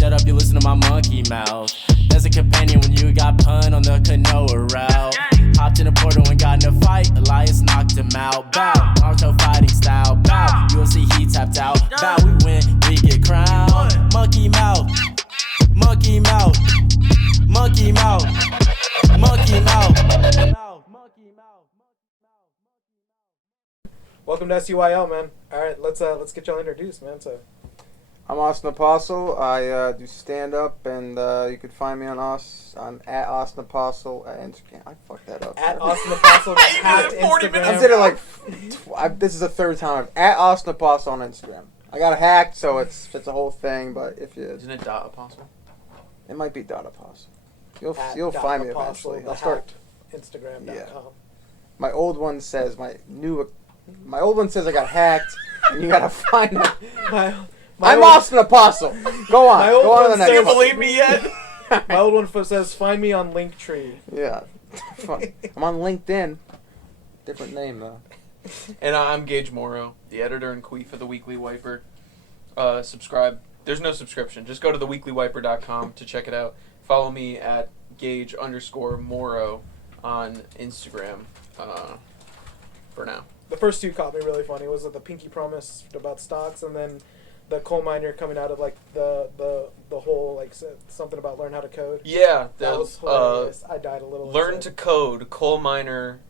shut up, you listen to my monkey mouth. There's a companion when you got pun on the canoa route. Hopped in a portal and got in a fight, Elias knocked him out. Bow, Naruto fighting style. Bow, UFC he tapped out. Bow, we win, we get crowned. Monkey mouth, monkey mouth, monkey mouth, monkey mouth. Welcome to SUYL, man. All right, let's get y'all introduced, man. So, I'm Austin Apostle. I do stand up, and you can find me on I'm at Austin Apostle at Instagram. I fucked that up. at Austin Apostle at 40 Instagram. minutes I did it like this is the third time. At Austin Apostle on Instagram. I got hacked, so it's a whole thing. But if you, Isn't it dot apostle? it might be dot Apostle. At You'll dot find me Apostle, eventually. the I'll start. Instagram.com. Yeah. My old one says my old one says I got hacked, and you gotta find it. I'm Austin Apostle. Go on. My old Go on to one the Do next you says- one. believe me yet? My old one says, "Find me on Linktree." Yeah. I'm on LinkedIn. Different name though. And I'm Gage Morrow, the editor and queef of the Weekly Wiper. Subscribe. There's no subscription. Just go to theweeklywiper.com to check it out. Follow me at Gage_Morrow on Instagram for now. The first two caught me really funny. Was it the Pinky Promise about stocks, and then the coal miner coming out of like the whole like something about learn how to code. Yeah, That was hilarious. I died a little. learn inside. to code. Coal miner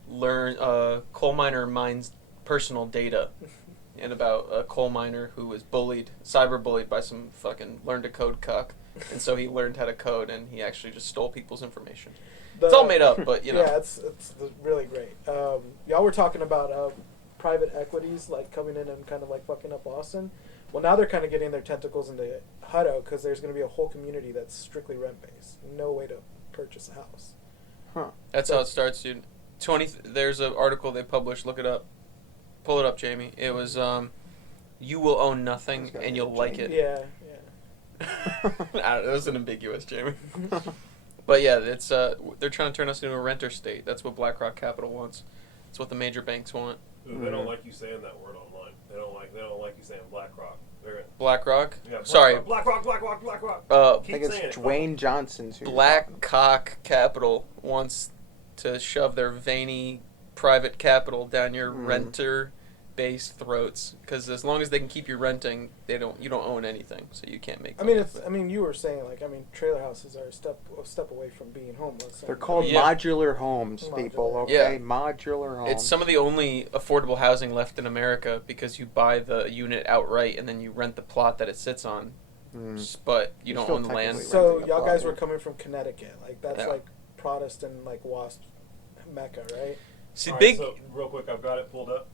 mines personal data, and about a coal miner who was cyber bullied by some fucking learn to code cuck, and so he learned how to code, and he actually just stole people's information. It's all made up, but you know. Yeah, it's really great. Y'all were talking about private equities like coming in and kind of like fucking up Austin. Well, now they're kind of getting their tentacles into Hutto because there's going to be a whole community that's strictly rent based. No way to purchase a house. Huh. That's how it starts, dude. There's an article they published. Look it up. Pull it up, Jamie. It was you will own nothing and you'll like it. Yeah. I don't know, it was an ambiguous, Jamie. But yeah, it's they're trying to turn us into a renter state. That's what BlackRock Capital wants. That's what the major banks want. Ooh, they don't like you saying that word online. They don't like you saying BlackRock. BlackRock? Yeah, Sorry. BlackRock. I Keep think it's saying it. Dwayne Johnson's who you're talking Blackcock Capital wants to shove their veiny private capital down your renter-based throats. Because as long as they can keep you renting, you don't own anything, so you can't make. You were saying trailer houses are a step away from being homeless. They're called Yeah. modular homes, people. Okay, Yeah. modular homes. It's some of the only affordable housing left in America because you buy the unit outright and then you rent the plot that it sits on. But you don't Still own the land. technically So renting a y'all guys plot, were coming from Connecticut, like that's Yeah. like Protestant like WASP Mecca, right? See, All right, big. so real quick, I've got it pulled up.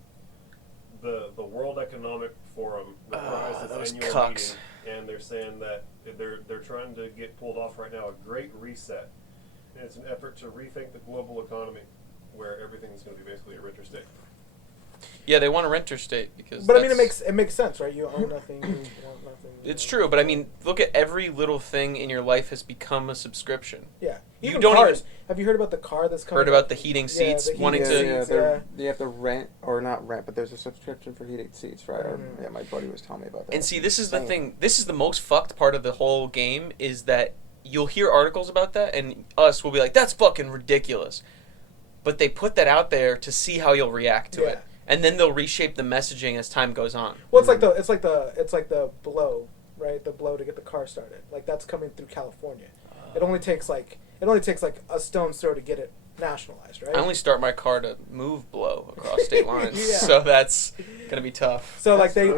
The World Economic Forum reprised those its annual cucks. meeting, and they're saying that they're trying to get pulled off right now a great reset. And it's an effort to rethink the global economy, where everything's going to be basically a renter state. Yeah, they want a renter state because. But I mean, it makes sense, right? You own nothing, you want nothing. It's true, but I mean, look at every little thing in your life has become a subscription. Yeah, You even don't cars. even- Have you heard about the car that's coming? Heard about the heating seats, the wanting heating to- seats, you have to rent or not rent, but there's a subscription for heated seats, right? Mhm. Yeah, my buddy was telling me about that. And see, this is the Insane. thing. This is the most fucked part of the whole game is that you'll hear articles about that, and us will be like, "That's fucking ridiculous," but they put that out there to see how you'll react to Yeah. it, and then they'll reshape the messaging as time goes on. Well, it's like the blow, right? The blow to get the car started. Like that's coming through California. It only takes like a stone's throw to get it nationalized, right? I only start my car to move blow across state lines, Yeah. so that's gonna be tough. So like they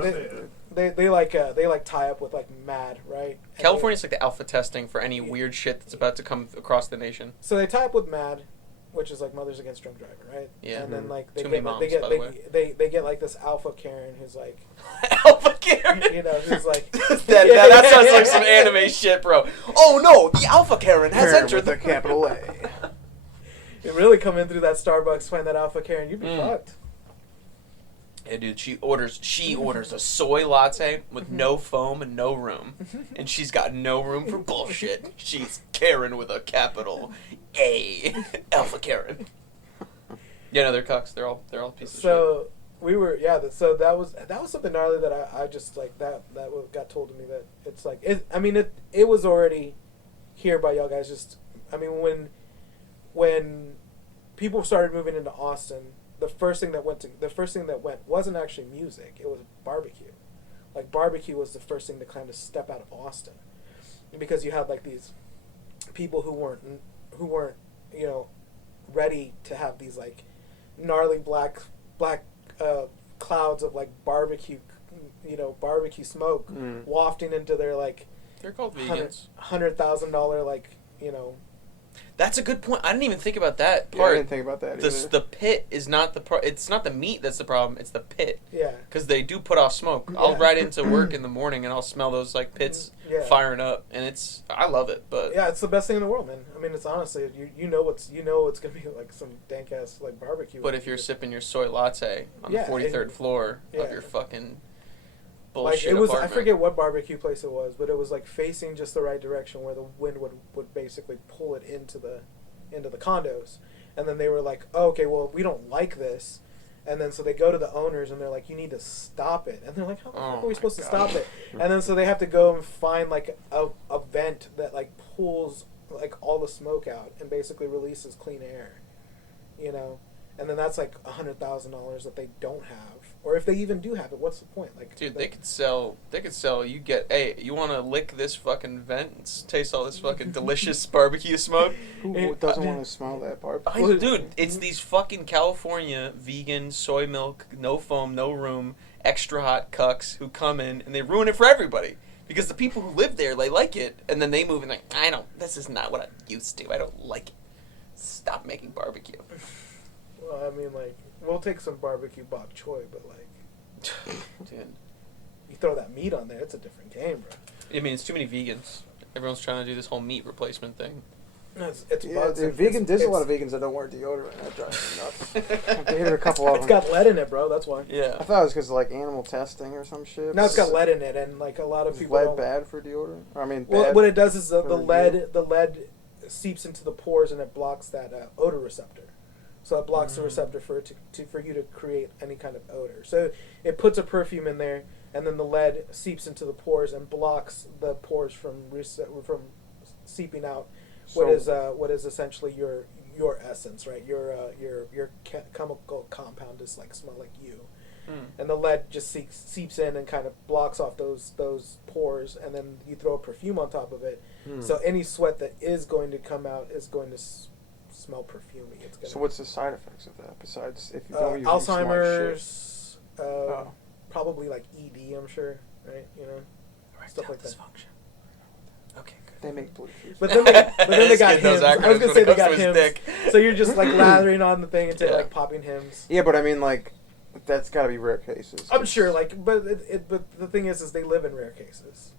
tie up with like MAD, right? And California's like the alpha testing for any weird shit that's about to come across the nation. So they tie up with MAD, which is like Mothers Against Drunk Driving, right? Yeah. And then like they Too get many they moms, get by the way. they get like this alpha Karen who's like Alpha Karen. who's like that sounds like some anime shit, bro. Oh no, the Alpha Karen has Karen entered with the a capital A. You really come in through that Starbucks, find that alpha Karen, you'd be fucked. Yeah, dude, she orders a soy latte with no foam and no room, and she's got no room for bullshit. She's Karen with a capital A, Alpha Karen. Yeah, no, they're cucks. They're all pieces of shit. So we were so that was something gnarly that I just like got told to me that it's like it was already here by y'all guys. Just when people started moving into Austin, the first thing that went wasn't actually music, it was barbecue. Like barbecue was the first thing to kind of step out of Austin, because you had like these people who weren't ready to have these like gnarly black clouds of like barbecue smoke wafting into their like They're called vegans. $100,000 like That's a good point. I didn't even think about that Yeah, I part. didn't think about that either. The pit is not it's not the meat that's the problem. It's the pit. yeah. Because they do put off smoke. I'll ride into work in the morning and I'll smell those like pits firing up, and I love it. But Yeah, it's the best thing in the world, man. I mean, it's honestly you know it's gonna be like some dank ass like barbecue. But if you're sipping your soy latte on the 43rd floor of your fucking bullshit like it was, apartment. I forget what barbecue place it was, but it was like facing just the right direction where the wind would basically pull it into the condos, and then they were like, oh, okay, well we don't like this. And then so they go to the owners and they're like, you need to stop it. And they're like, how the fuck are we supposed to stop it? And then so they have to go and find like a vent that like pulls like all the smoke out and basically releases clean air, And then that's like $100,000 that they don't have, or if they even do have it, what's the point? Like, dude, they could sell. You get, hey, you want to lick this fucking vent and taste all this fucking delicious barbecue smoke? Who doesn't want to smell that barbecue? Dude, it's these fucking California vegan soy milk, no foam, no room, extra hot cucks who come in and they ruin it for everybody. Because the people who live there, they like it, and then they move and like, this is not what I'm used to. I don't like it. Stop making barbecue. Well, I mean, like, we'll take some barbecue bok choy, but like, Dude. you throw that meat on there, it's a different game, bro. I mean, it's too many vegans. Everyone's trying to do this whole meat replacement thing. It's There's a lot of vegans that don't wear deodorant. That drives me nuts. I've dated a couple of them. It's got lead in it, bro. That's why. Yeah. I thought it was because of like animal testing or some shit. No, it's got lead in it, and like a lot of Is people. lead bad for deodorant? I mean, Well, what it does is the for lead seeps into the pores and it blocks that odor receptor. So it blocks the receptor for you to create any kind of odor. So it puts a perfume in there, and then the lead seeps into the pores and blocks the pores from seeping out what is essentially your essence, right? Your chemical compound is like smell like you, and the lead just seeps in and kind of blocks off those pores, and then you throw a perfume on top of it. So any sweat that is going to come out is going to smell perfumey. So what's the side effects of that besides if you don't use Alzheimer's, probably like ED, I'm sure, right? Stuff like that. Okay, good. They make Bluetooth. But then they got hymns. I was gonna say they got hymns. Dick. So you're just like lathering on the thing until like popping hymns. Yeah, but I mean like that's got to be rare cases. I'm sure, like, but the thing is they live in rare cases.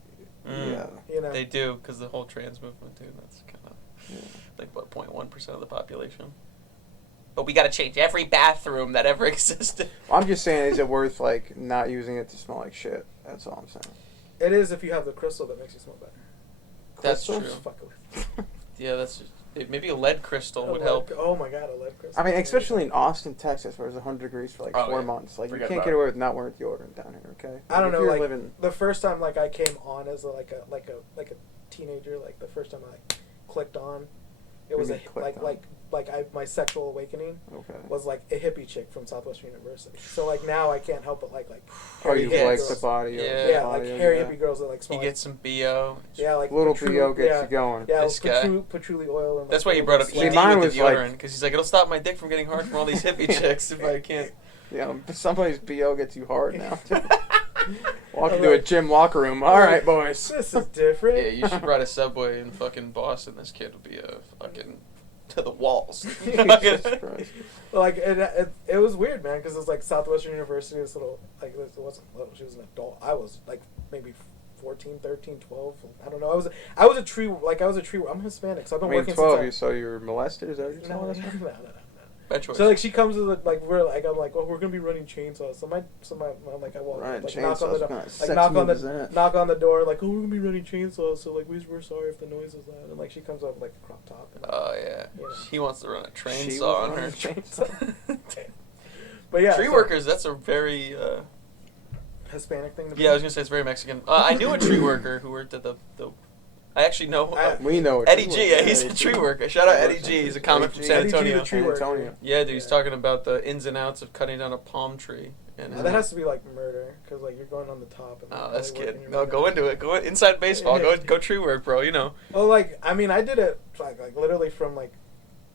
Yeah. They do, because the whole trans movement, dude. That's kind of like what 0.1% of the population. But we got to change every bathroom that ever existed. I'm just saying, is it worth like not using it to smell like shit? That's all I'm saying. It is if you have the crystal that makes you smell better. That's Crystals? true. Fuck with. Yeah, that's maybe a lead crystal would help. Oh my god, a lead crystal. I mean, especially in Austin, Texas, where it's 100 degrees for like 4 months. Like, Forget you can't about get it. away with not wearing deodorant down here, okay? I don't if know, you're like living... the first time like I came on as a teenager, like the first time I clicked on, it was my sexual awakening was like a hippie chick from Southwestern University. So like now I can't help but like Oh, you hairy like girls. the body. Yeah, like hairy hippie girls that like smell. You get some BO. Yeah, like little patchouli, BO gets you going. Yeah, This guy. patchouli oil. And, That's why you brought up ED with mine the was like- deodorant, because he's like, it'll stop my dick from getting hard from all these hippie chicks if I can't. Yeah, somebody's BO gets you hard now. Walk into a gym locker room. All right, boys. This is different. Yeah, you should ride a subway in fucking Boston. This kid would be a fucking to the walls. Jesus Christ. Like it was weird, man, because it was like Southwestern University. This little it wasn't little. She was an adult. I was like maybe 14, 13, 12. I don't know. I was a tree. I'm Hispanic, so I've been working 12. since So you're molested? Is that what you're telling us? No. Bad choice. So like she comes to the I'm like, well, we're gonna be running chainsaws. So I'm like, I walk Running like knock on the chainsaws, door, what kind of like sex knock on move is that? knock on the door, like, oh, we're gonna be running chainsaws. So like we're sorry if the noise is loud. And like she comes up with like a crop top. And, Oh yeah, you know. he wants to run a train She saw was on her. running chainsaw. But yeah, Tree so- workers, that's a very... Hispanic thing to be. Yeah, I was going to say it's very Mexican. I knew a tree worker who worked at the I actually know... We know Eddie G, yeah, he's a tree worker. Shout out Eddie G, he's a comic from San Eddie G, Antonio. the tree worker. Yeah, dude, he's Yeah. talking about the ins and outs of cutting down a palm tree. And That has to be like murder, because like you're going on the top. And Oh, like, that's really kid. working No, your go way into it. Go inside baseball. Go tree work, bro. You know. Well, like I mean, I did it like literally from like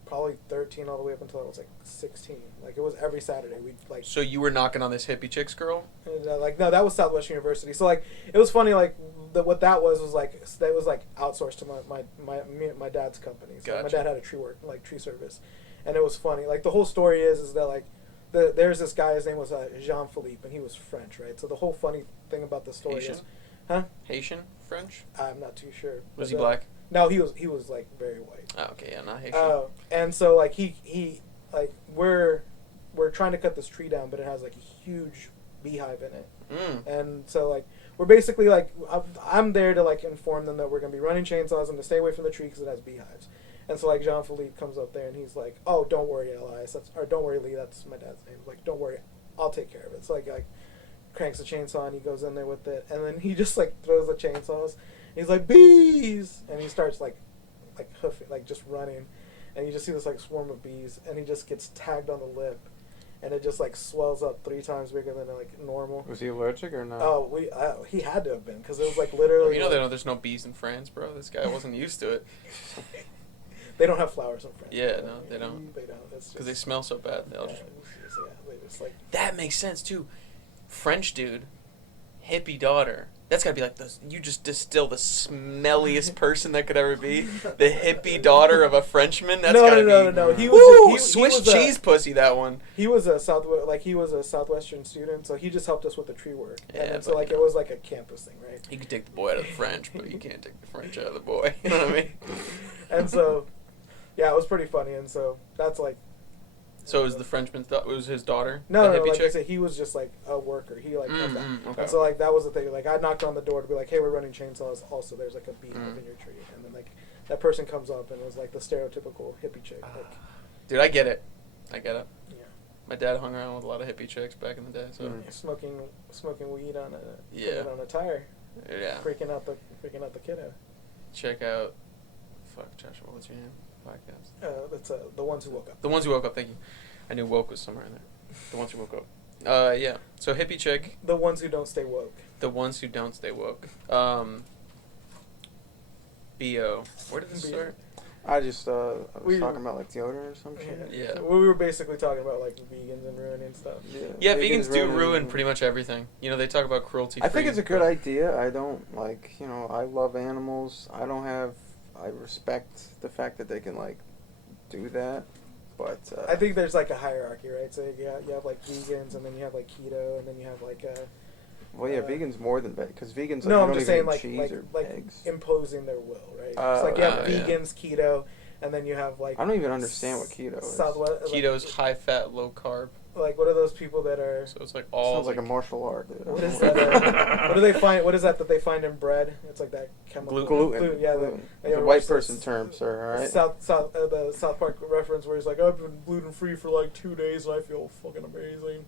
probably 13 all the way up until I was like 16. Like it was every Saturday. We like So you were knocking on this hippie chick's girl? like no, that was Southwestern University. So like it was funny. Like what that was like that was like outsourced to my dad's company. So my Gotcha. dad had a tree service, and it was funny. Like the whole story is that like. There's this guy, his name was Jean-Philippe, and he was French, right? So the whole funny thing about the story Haitian? is... Huh? Haitian? French? I'm not too sure. Was But, he black? No, he was like, very white. Oh, okay, yeah, not Haitian. And so, like, he like, we're trying to cut this tree down, but it has, like, a huge beehive in it. And so, like, we're basically, like, I'm there to, like, inform them that we're going to be running chainsaws and to stay away from the tree because it has beehives. And so, like, Jean-Philippe comes up there and he's like, oh, don't worry, Elias. Or don't worry, Lee. That's my dad's name. Like, don't worry. I'll take care of it. So, like cranks the chainsaw and he goes in there with it. And then he just, like, throws the chainsaws. He's like, bees! And he starts, like hoofing, like, just running. And you just see this, like, swarm of bees. And he just gets tagged on the lip. And it just, like, swells up 3 times bigger than, like, normal. Was he allergic or not? Oh, he had to have been. Because it was, like, literally... You know there's no bees in France, bro. This guy wasn't used to it. They don't have flowers in France. Yeah, no, they don't. They don't. It's Because they just- smell so bad. They'll just... they just like That makes sense, too. French dude, hippie daughter. That's gotta be like you just distill the smelliest person that could ever be. The hippie daughter of a Frenchman. That's gotta be. No. He Woo! was Swiss cheese pussy. That one. He was a Southwestern student, so he just helped us with the tree work. Yeah, and then, so but, like you it know. was like a campus thing, right? You can take the boy out of the French, but you can't take the French out of the boy. You know what I mean? And so, yeah, it was pretty funny. And so that's like. So it was the Frenchman's it was his daughter? No, the hippie like I chick? said, he was just like a worker. He like helped out. okay. And so like that was the thing. Like I knocked on the door to be like, hey, we're running chainsaws. Also, there's like a beehive in your tree. And then like that person comes up and was like the stereotypical hippie chick. Like, Dude, I get it. Yeah. yeah. My dad hung around with a lot of hippie chicks back in the day, so Smoking weed on Yeah. on a tire, yeah. freaking out the kiddo. Check out Joshua, what's your name? Podcast. That's the ones who woke up. The Ones Who Woke Up, thank you. I knew woke was somewhere in there. The Ones Who Woke Up. Yeah. So hippie chick, The ones who don't stay woke. the ones who don't stay woke. B.O. Where did this B.O. start? I just was We- talking about like deodorant or some shit. Yeah. We were basically talking about like vegans and ruining stuff. Yeah, vegans do ruin ruin pretty much everything. You know, they talk about cruelty. I think it's a good idea. I don't like, I love animals. I respect the fact that they can like do that, but I think there's like a hierarchy, right? So you have like vegans, and then you have like keto, and then you have like well, yeah, vegans more than because vegans. Like, no, they I'm don't just even saying eat like cheese like or eggs. imposing their will, right? It's like you have yeah. vegans, keto, and then you have like I don't even understand what keto is. Southwest Keto's high fat, low carb. like what are those people that are? So it's like all. Sounds like a martial art, dude. What is that? What do they find? What is that they find in bread? It's like that chemical. Gluten. Yeah, Gluten. the It's a white person term, sir. All right. The South Park reference where he's like, I've been gluten free for like 2 days and I feel fucking amazing.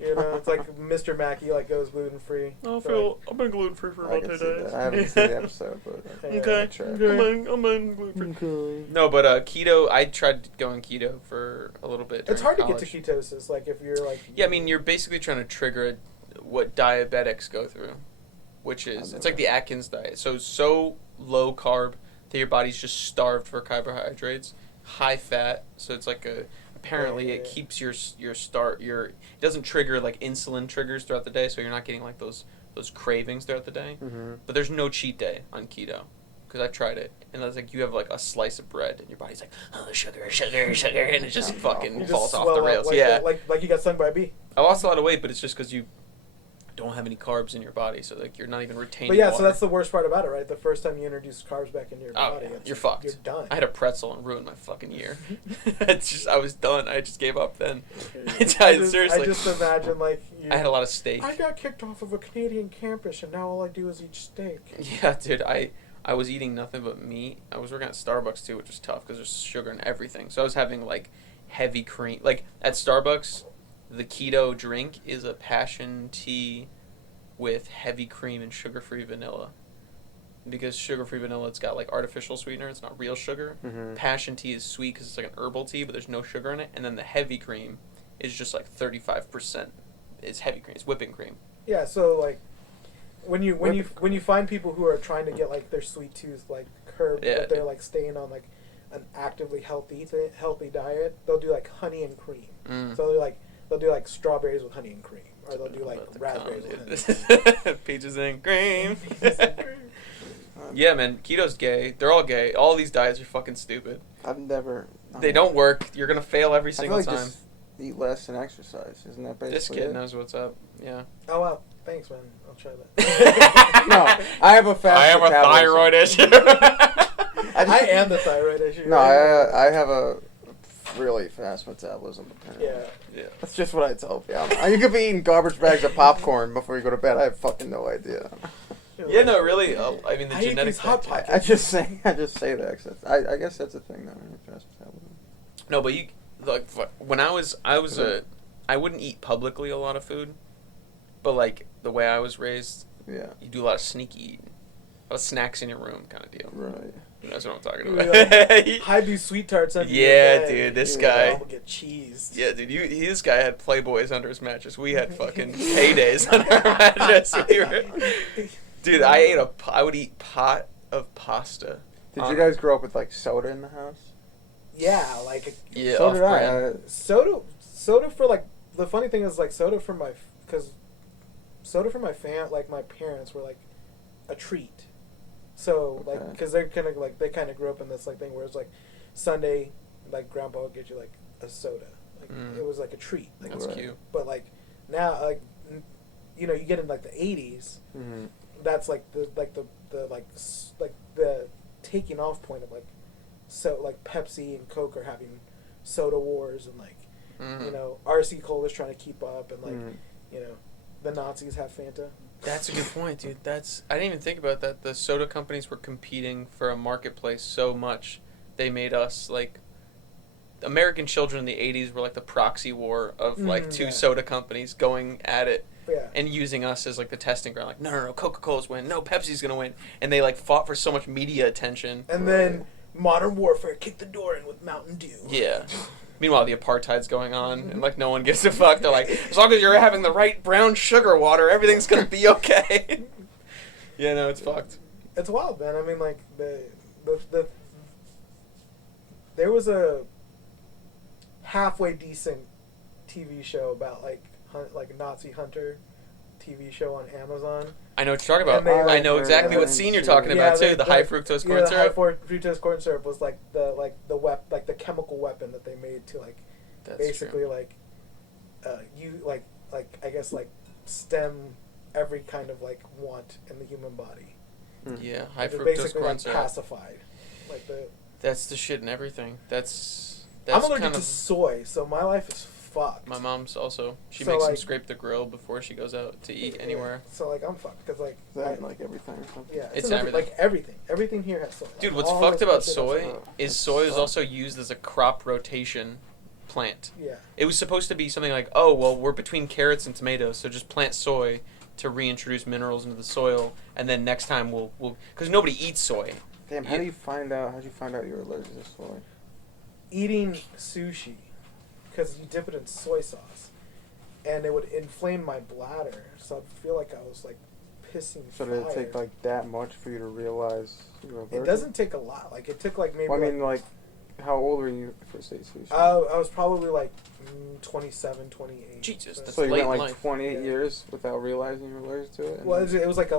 You know, it's like Mr. Mackey like goes gluten free. I've been gluten free for I can see that. I haven't seen the episode, but Okay. sure. I'm in gluten free. No, but keto. I tried going keto for a little bit. It's during hard college. to get to ketosis, like if you're like. Yeah, I mean, you're basically trying to trigger what diabetics go through, which is it's like the Atkins diet. So low carb that your body's just starved for carbohydrates, high fat. So it's like apparently it keeps it doesn't trigger like insulin triggers throughout the day, so you're not getting like those cravings throughout the day. Mm-hmm. But there's no cheat day on keto. Because I tried it, and it's like you have like a slice of bread, and your body's like, oh, sugar, and it just fucking You just falls off swell the up rails. like Yeah. like you got stung by a bee. I lost a lot of weight, but it's just because you don't have any carbs in your body, so like you're not even retaining But yeah, water. so that's the worst part about it, right? The first time you introduce carbs back into your body, yeah, it's you're like, fucked. You're done. I had a pretzel and ruined my fucking year. I was done. I just gave up then. Seriously. I just imagine like I had a lot of steak. I got kicked off of a Canadian campus, and now all I do is eat steak. Yeah, dude. I was eating nothing but meat. I was working at Starbucks too, which was tough because there's sugar in everything. So I was having like heavy cream. Like at Starbucks, the keto drink is a passion tea with heavy cream and sugar-free vanilla. Because sugar-free vanilla, it's got like artificial sweetener. It's not real sugar. Mm-hmm. Passion tea is sweet because it's like an herbal tea, but there's no sugar in it. And then the heavy cream is just like 35%. It's heavy cream. It's whipping cream. Yeah, so like when you find people who are trying to get like their sweet tooth like curbed, Yeah, but they're dude. like staying on like an actively healthy diet, they'll do like honey and cream. Mm. So they'll do like strawberries with honey and cream, or they'll do like About to raspberries come, with dude. honey. And Peaches and cream. Peaches and cream. Yeah, man. Keto's gay. They're all gay. All these diets are fucking stupid. I've never. They don't work. You're gonna fail every I feel single like time. just eat less and exercise. Isn't that basically This kid it? knows what's up. Yeah. Oh wow, thanks man. I'll try that. No, I have a fast. I have a metabolism. thyroid issue. I am the thyroid issue. No, right? I have a really fast metabolism. Apparently. Yeah. Yeah. That's just what I tell people. You could be eating garbage bags of popcorn before you go to bed. I have fucking no idea. Yeah, no, really. I mean, the I eat genetic these hot factor. I just say that. 'Cause I guess that's a thing though. Right? Fast metabolism. No, but you like when I was I wouldn't eat publicly a lot of food, but like the way I was raised, Yeah. you do a lot of sneaky eating, a lot of snacks in your room kind of deal. Right. That's what I'm talking You about. like, hide these sweet tarts under your Yeah, bed. dude, this Yeah, guy- I'll get cheesed. Yeah, dude, this guy had Playboys under his mattress. We had fucking paydays under our mattress. Dude, I would eat pot of pasta. Did you guys grow up with like soda in the house? Yeah, like Yeah, So off did I. brand. soda for like the funny thing is like soda for my like my parents were like a treat. So like Okay. because they're kind of like they kind of grew up in this like thing where it's like Sunday like grandpa would get you like a soda. Like it was like a treat. Like, That's Right. cute. but like now like you know you get in like the 80s. Mm-hmm. That's like the taking off point of like so like Pepsi and Coke are having soda wars and like you know RC Cola's trying to keep up and like you know the Nazis have Fanta. That's a good point, dude. I didn't even think about that. The soda companies were competing for a marketplace so much, they made us like American children in the 80s were like the proxy war of like two Yeah. soda companies going at it Yeah. and using us as like the testing ground. Like, no, Coca-Cola's win. No, Pepsi's gonna win. And they like fought for so much media attention. And then modern warfare kicked the door in with Mountain Dew. Yeah. Meanwhile, the apartheid's going on, and like no one gives a fuck. They're like, as long as you're having the right brown sugar water, everything's gonna be okay. Yeah, no, it's fucked. It's wild, man. I mean, like the there was a halfway decent TV show about like Nazi hunter TV show on Amazon. I know what you're talking about. And they, I know like, exactly what scene you're talking about too. The high fructose corn the syrup. high fructose corn syrup was like the chemical weapon that they made to like That's basically true. like you like I guess like stem every kind of like want in the human body. Yeah, high Like, fructose basically corn like syrup. pacified. Like That's the shit in everything. That's I'm allergic kind to of. soy, so my life is fucked. My mom's also. She So, makes them like- scrape the grill before she goes out to eat Yeah. anywhere. So like I'm fucked because like Is that in, like everything or something? yeah, It's in everything. like everything. Everything here has soy. Dude, Like, what's all fucked this about shit has soy soy. is That soy is sucks. also used as a crop rotation plant. Yeah. It was supposed to be something like, oh, well, we're between carrots and tomatoes, so just plant soy to reintroduce minerals into the soil, and then next time we'll because nobody eats soy. Damn, how do you find out? How'd you find out you were allergic to soy? Eating sushi because you dip it in soy sauce, and it would inflame my bladder, so I'd feel like I was like pissing So fire. did it take like that much for you to realize you were allergic? It doesn't take a lot. Like it took like maybe. Well, I mean, like, how old were you for state sushi? I was probably like 27, 28. Jesus, that's so you late went in like life. 28 Yeah. years without realizing you were allergic to it. and Well, then- it was like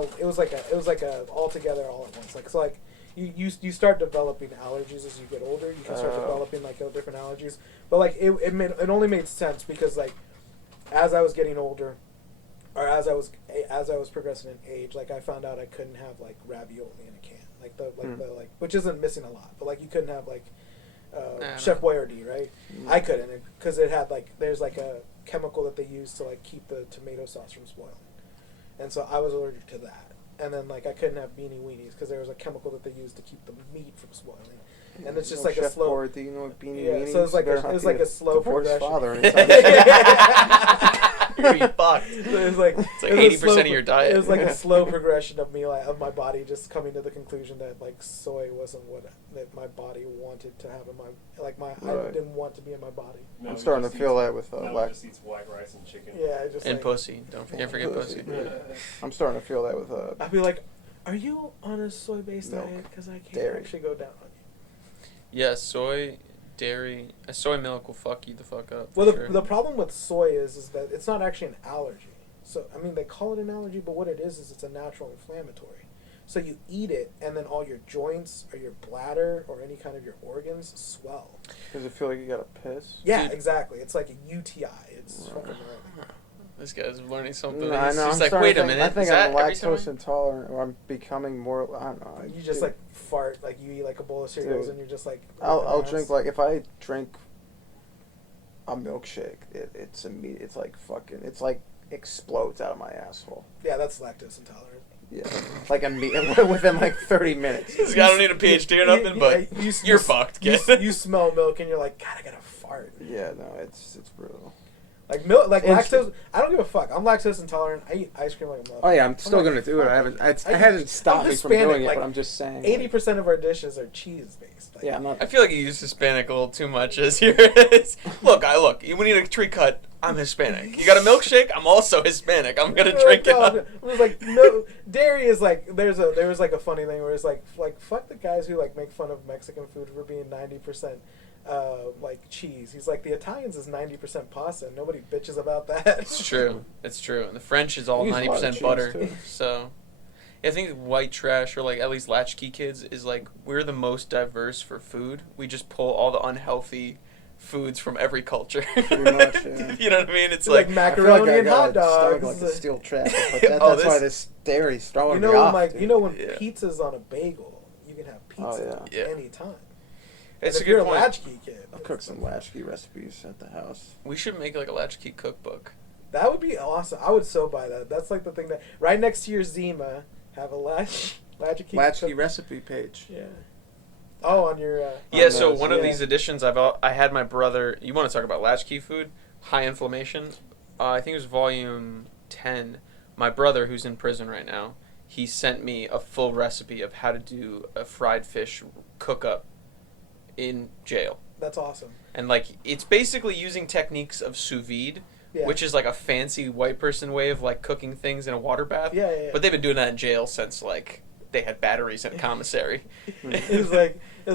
a all together all at once. Like so, like you start developing allergies as you get older. You can start developing like different allergies. But like it only made sense because like as I was getting older, or as I was progressing in age, like I found out I couldn't have like ravioli in a can, like the which isn't missing a lot, but like you couldn't have like Chef Boyardee, right? I couldn't because it had like there's like a chemical that they use to like keep the tomato sauce from spoiling, and so I was allergic to that. And then like I couldn't have beanie weenies because there was a chemical that they used to keep the meat from spoiling. and it's just No like a Chef slow. Boyardee, you know what Beanie Yeah, Weenies? so it's like Better a, not it was be like a slow divorced progression. father anytime You're gonna be fucked. So it was like It's like it was a 80% slow of your diet. It was like a slow progression of me, like of my body just coming to the conclusion that like soy wasn't what that my body wanted to have in my I Right. didn't want to be in my body. Now I'm he starting to just feel eats- that with now he like just eats white rice and chicken. Yeah, I just And like, pussy. Don't forget pussy. I'm starting to feel that with I'd be like, "Are you on a soy-based Milk. diet? Because I can't Dairy. actually go down on you." Yeah, soy, dairy, soy milk will fuck you the fuck up. Well, for sure. the problem with soy is that it's not actually an allergy. So I mean, they call it an allergy, but what it is it's a natural inflammatory. So you eat it, and then all your joints or your bladder or any kind of your organs swell. does it feel like you gotta piss? Yeah, Dude. exactly. It's like a UTI. It's fucking gnarly. This guy's learning something. No, I He's know. just I'm like, starting wait to a think, minute. I think is that I'm every lactose time? intolerant, or I'm becoming more. I don't know. You just dude, like fart, like you eat like a bowl of cereals, Dude. and you're just like. I'll ass. drink like if I drink a milkshake, it's immediate. It's like fucking. It's like explodes out of my asshole. Yeah, that's lactose intolerant. Yeah, like within like 30 minutes. This guy don't need a PhD or nothing, but you're fucked, kid. You smell milk, and you're like, God, I gotta fart. Yeah, no, it's brutal. Like milk, like Instant. lactose. I don't give a fuck. I'm lactose intolerant. I eat ice cream like a motherfucker. Oh yeah, I'm still like, gonna do it. I fuck haven't. I It hasn't stopped I'm me from Hispanic, doing it, like, but I'm just saying. 80% of our dishes are cheese based. Like, Yeah, I'm not. I feel like you use Hispanic a little too much as your look. When you need a tree cut, I'm Hispanic. You got a milkshake? I'm also Hispanic. I'm gonna drink it. I was like, no, dairy is like there was like a funny thing where it's like fuck the guys who like make fun of Mexican food for being 90% like cheese. He's like the Italians is 90% pasta. And nobody bitches about that. It's true. It's true. And the French is all We use a lot of 90% cheese, butter. too. So, I think white trash or like at least latchkey kids is like we're the most diverse for food. We just pull all the unhealthy foods from every culture. Pretty much, yeah. You know what I mean? It's like like macaroni I and hot stuck dogs. like a steel trap. But Oh, that's why this- this dairy's throwing You know me when off. like dude. you know when Yeah. pizza's on a bagel, you can have pizza Yeah. anytime. it's and a if you're good a point. latchkey kid, I've cooked some latchkey recipes at the house. We should make like a latchkey cookbook. that would be awesome. I would so buy that. That's like the thing that right next to your Zima have a latchkey. Latchkey recipe page. Yeah. Oh, on your. Yeah, On so those, one of yeah. these editions, I had my brother. You want to talk about latchkey food? High inflammation. I think it was volume 10. My brother, who's in prison right now, he sent me a full recipe of how to do a fried fish cook up in jail. That's awesome. And like it's basically using techniques of sous vide, Yeah. which is like a fancy white person way of like cooking things in a water bath. Yeah, yeah, yeah. But they've been doing that in jail since like they had batteries at commissary. It's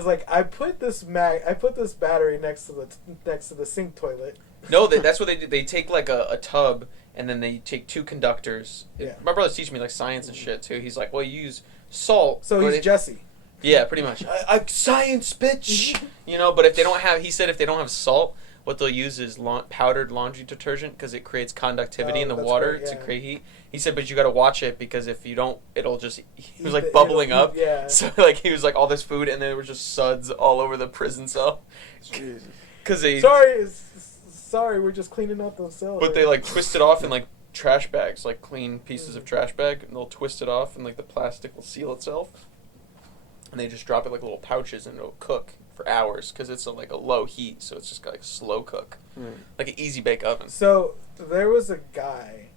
like I put this battery next to the sink toilet. No, that's what they do. They take like a tub and then they take two conductors. Yeah. My brother's teaching me like science and shit too. He's like, well, you use salt. So but he's if- Jesse. Yeah, pretty much. Science, bitch. You know, but if they don't have, he said if they don't have salt, what they'll use is powdered laundry detergent because it creates conductivity Oh, in the that's water right, to yeah. create heat. He said, but you got to watch it because if you don't, it'll just. He was like It'll bubbling eat- up. yeah. So like he was like all this food and then there were just suds all over the prison cell. Jesus. Because they. Sorry, we're just cleaning out those cells. But they like twist it off in like trash bags, like clean pieces of trash bag, and they'll twist it off and like the plastic will seal itself. And they just drop it like little pouches and it'll cook for hours because it's like a low heat, so it's just got like a slow cook, like an easy bake oven. So there was a guy,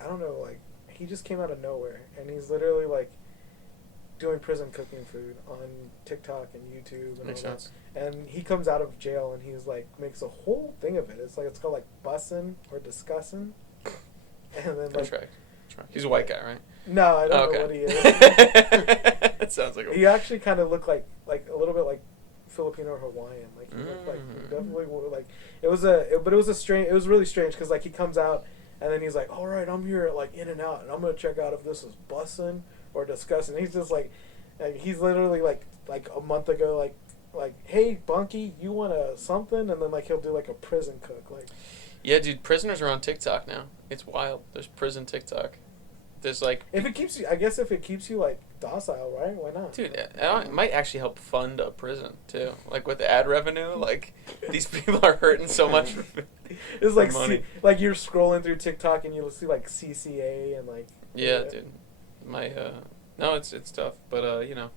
I don't know, like he just came out of nowhere, and he's literally like doing prison cooking food on TikTok and YouTube and Makes all sense. that. And he comes out of jail and he's like makes a whole thing of it. It's called like bussin' or discussin'. And then That's like right. He's a white guy, right? no, I don't Okay. know what he is. That sounds like a. He actually kind of looked like a little bit like Filipino or Hawaiian. Like he looked like he definitely like it was really strange because like he comes out and then he's like, all right, I'm here at like In-N-Out and I'm gonna check out if this is bussin' or disgusting. He's just like he's literally like a month ago like hey Bunky, you want a something, and then like he'll do like a prison cook like. Yeah, dude, prisoners are on TikTok now. It's wild. There's prison TikTok. There's like. If it keeps you like docile, right? Why not? Dude, it might actually help fund a prison too. Like with the ad revenue, like these people are hurting so much. It's like money. like you're scrolling through TikTok and you'll see like CCA and like Yeah, dude. My no, it's tough, but you know,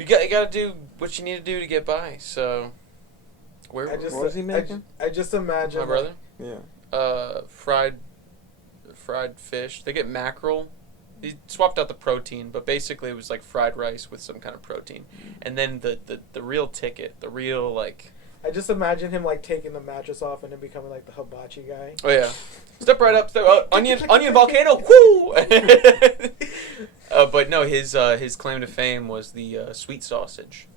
You got to do what you need to do to get by. So, what was he making? I just imagine my brother. Yeah. Fried fish. They get mackerel. He swapped out the protein, but basically it was like fried rice with some kind of protein. And then the real ticket, the real like. I just imagine him like taking the mattress off and then becoming like the hibachi guy. Oh yeah, step right up, onion volcano, whoo! But no, his claim to fame was the sweet sausage.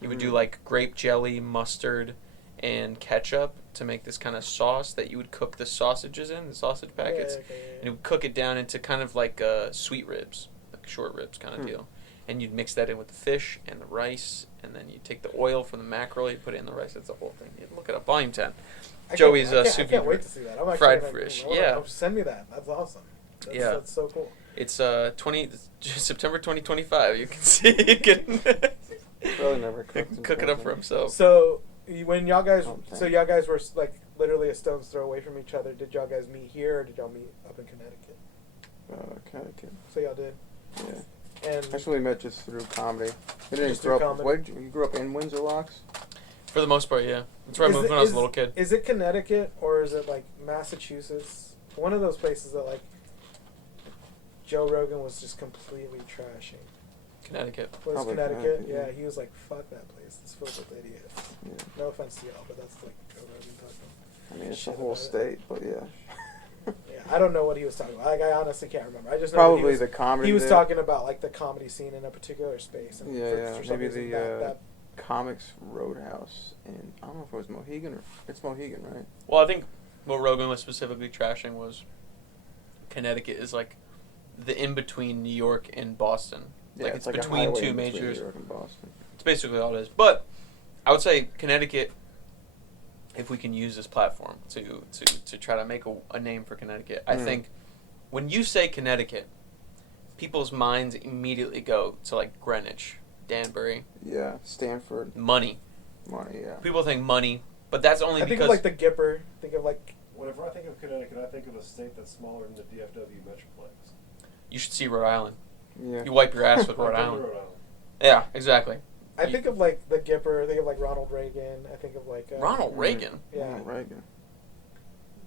He would do like grape jelly, mustard, and ketchup to make this kind of sauce that you would cook the sausages in, the sausage packets, and he would cook it down into kind of like sweet ribs, like short ribs kind of deal. And you'd mix that in with the fish and the rice, and then you take the oil from the mackerel, you put it in the rice. That's the whole thing. You look it up, Volume 10. Joey's I can't wait to see that. I'm fried actually fish. Send me that. That's awesome. That's so cool. It's September 2025. You can see. You can Probably never cook it up for himself. So when y'all guys were like literally a stone's throw away from each other. Did y'all guys meet here or did y'all meet up in Connecticut? Connecticut. So y'all did. Yeah. And Actually, we met just through comedy. You didn't Just grow through up. comedy? You grew up in Windsor Locks? For the most part, yeah. That's where I moved when I was a little kid. Is it Connecticut or is it like Massachusetts? One of those places that like Joe Rogan was just completely trashing. Connecticut. Was Probably Connecticut? Connecticut, Yeah, he was like, "Fuck that place. It's filled with idiots." Yeah. No offense to y'all, but that's like Joe Rogan talking. I mean, it's Shit the whole about it. state, but yeah. Yeah, I don't know what he was talking about. Like, I honestly can't remember. I just know Probably the comedy. he was there. talking about like the comedy scene in a particular space. And for some Maybe reason the Comics Roadhouse in, I don't know if it was Mohegan or, it's Mohegan, right? Well, I think what Rogan was specifically trashing was Connecticut is like the in-between New York and Boston. Yeah, like it's like a between highway two in between majors. New York and Boston. It's basically all it is. But I would say Connecticut, if we can use this platform to try to make a name for Connecticut, I think when you say Connecticut, people's minds immediately go to like Greenwich, Danbury. Yeah, Stanford. Money. Yeah. People think money, but that's only I think because of like the Gipper. Think of like. Whenever I think of Connecticut, I think of a state that's smaller than the DFW Metroplex. you should see Rhode Island. Yeah. You wipe your ass with Rhode I've been to Island. Rhode Island. Yeah, exactly. I think of like the Gipper. I think of like Ronald Reagan. I think of like Ronald Reagan. Yeah. Ronald Reagan.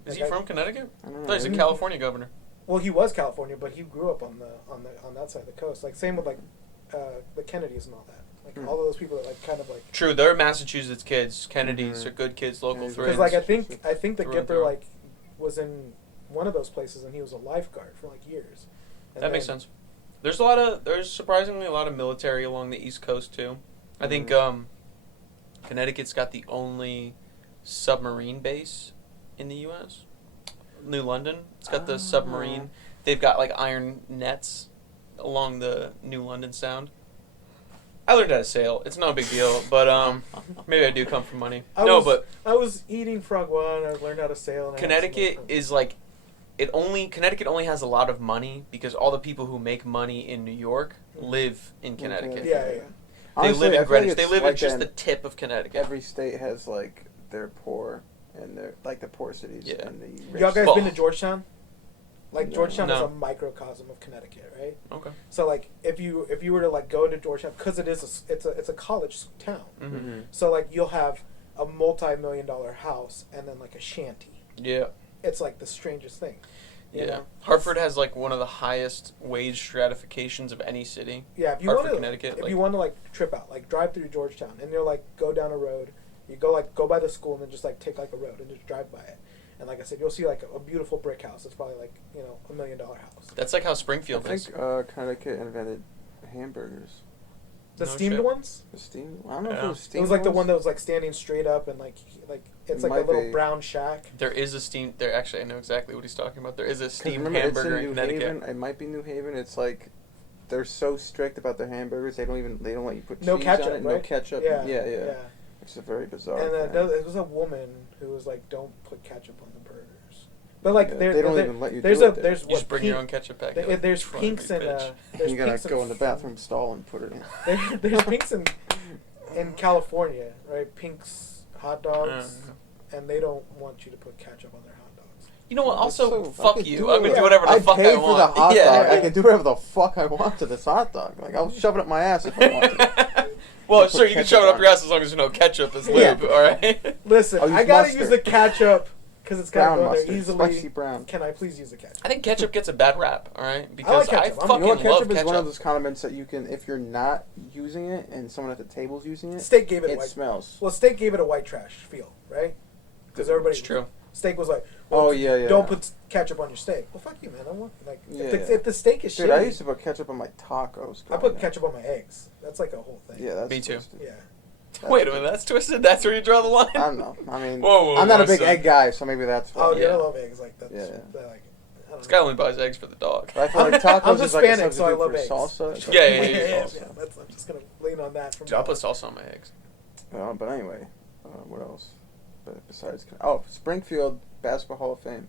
Is Like he from Connecticut? I don't I know. thought he's a California governor. Well, he was California, but he grew up on that side of the coast. Like same with like the Kennedys and all that. Like all of those people that like kind of like. True, they're Massachusetts kids. Kennedys are good kids, local Because, friends. Because like I think the Through and Gipper through. like was in one of those places and he was a lifeguard for like years. And that makes then- sense. There's surprisingly a lot of military along the East Coast too. I think Connecticut's got the only submarine base in the U.S. New London. It's got the submarine. They've got like iron nets along the New London Sound. I learned how to sail. It's not a big deal, but maybe I do come from money. I was eating frog one. I learned how to sail. And Connecticut is like Connecticut only has a lot of money because all the people who make money in New York live in Connecticut. Yeah. They Honestly, live I in feel Greenwich. like They it's live like at just an- the tip of Connecticut. Every state has like their poor and their like the poor cities Yeah. and the rich. Y'all guys Well- been to Georgetown? Like No. Georgetown is No. a microcosm of Connecticut, right? Okay. So like if you were to like go into Georgetown, because it's a college town. Mm-hmm. So like you'll have a multi-million-dollar house and then like a shanty. Yeah. It's like the strangest thing. You Yeah. know? Hartford has like one of the highest wage stratifications of any city. Yeah, if you Hartford, want to, Connecticut, if like- you want to like trip out, like drive through Georgetown, and you'll like go down a road, you go by the school, and then just like take like a road and just drive by it, and like I said, you'll see like a beautiful brick house. It's probably like $1 million house. That's like how I Springfield is. think Connecticut invented hamburgers. The No steamed shit. ones. The steam. I don't know if Yeah. it was steam. It was like the one that was like standing straight up and like it's It like a might little be. brown shack. There is a steam. There actually, I know exactly what he's talking about. There is a steamed Remember, hamburger it's in in New Connecticut. Haven. It might be New Haven. It's like they're so strict about their hamburgers. They don't let you put No cheese ketchup, on it. No right? ketchup. Yeah, Yeah. It's a very bizarre. And thing. it was a woman who was like, "Don't put ketchup on the burgers." But like Yeah, they don't even let you do it there. There's You what just bring your own ketchup packet. like, there's "Try to pinks be and bitch." there's You gotta pinks go in the bathroom stall and put it in. There's pinks in California, right? Pinks hot dogs, and they don't want you to put ketchup on their hot dogs. You know what? That's Also, so- I fuck could you. do I'm gonna it. do whatever the I'd fuck pay I for want. the hot yeah. dog. I can do whatever the fuck I want to this hot dog. Like I'll shove it up my ass if I want to. Well, sure, you can shove it up your ass as long as there's no ketchup as lube, Yeah. all right? Listen, I'll use I gotta mustard. use the ketchup because it's gotta Brown go in mustard, there easily. spicy brown. Can I please use the ketchup? I think ketchup gets a bad rap, all right? Because I ketchup. fucking You know what? love Ketchup is ketchup. one of those condiments that you can, if you're not using it and someone at the table's using it, Steak gave it a it white. smells. Well, steak gave it a white trash feel, right? Because everybody. It's true. Steak was like, Oh, yeah. Don't put ketchup on your steak. Well, fuck you, man. I want like Yeah. if the steak is Dude, shitty, I used to put ketchup on my tacos. I put ketchup on my eggs. That's like a whole thing. Yeah, that's Me too. twisted. Yeah. Wait a minute, that's twisted? That's where you draw the line? I don't know. I mean, Whoa, I'm not a big son. egg guy, so maybe that's why. Oh, yeah, I Yeah. love eggs. Like that's. Yeah. They're like, I don't This know. guy only buys eggs for the dog. But I feel like tacos I'm is like a Hispanic, so I substitute love for eggs. salsa. It's like Yeah, salsa. That's, I'm just gonna lean on that. From Dude, I'll put salsa on my eggs. But anyway, what else? But besides, Springfield Basketball Hall of Fame.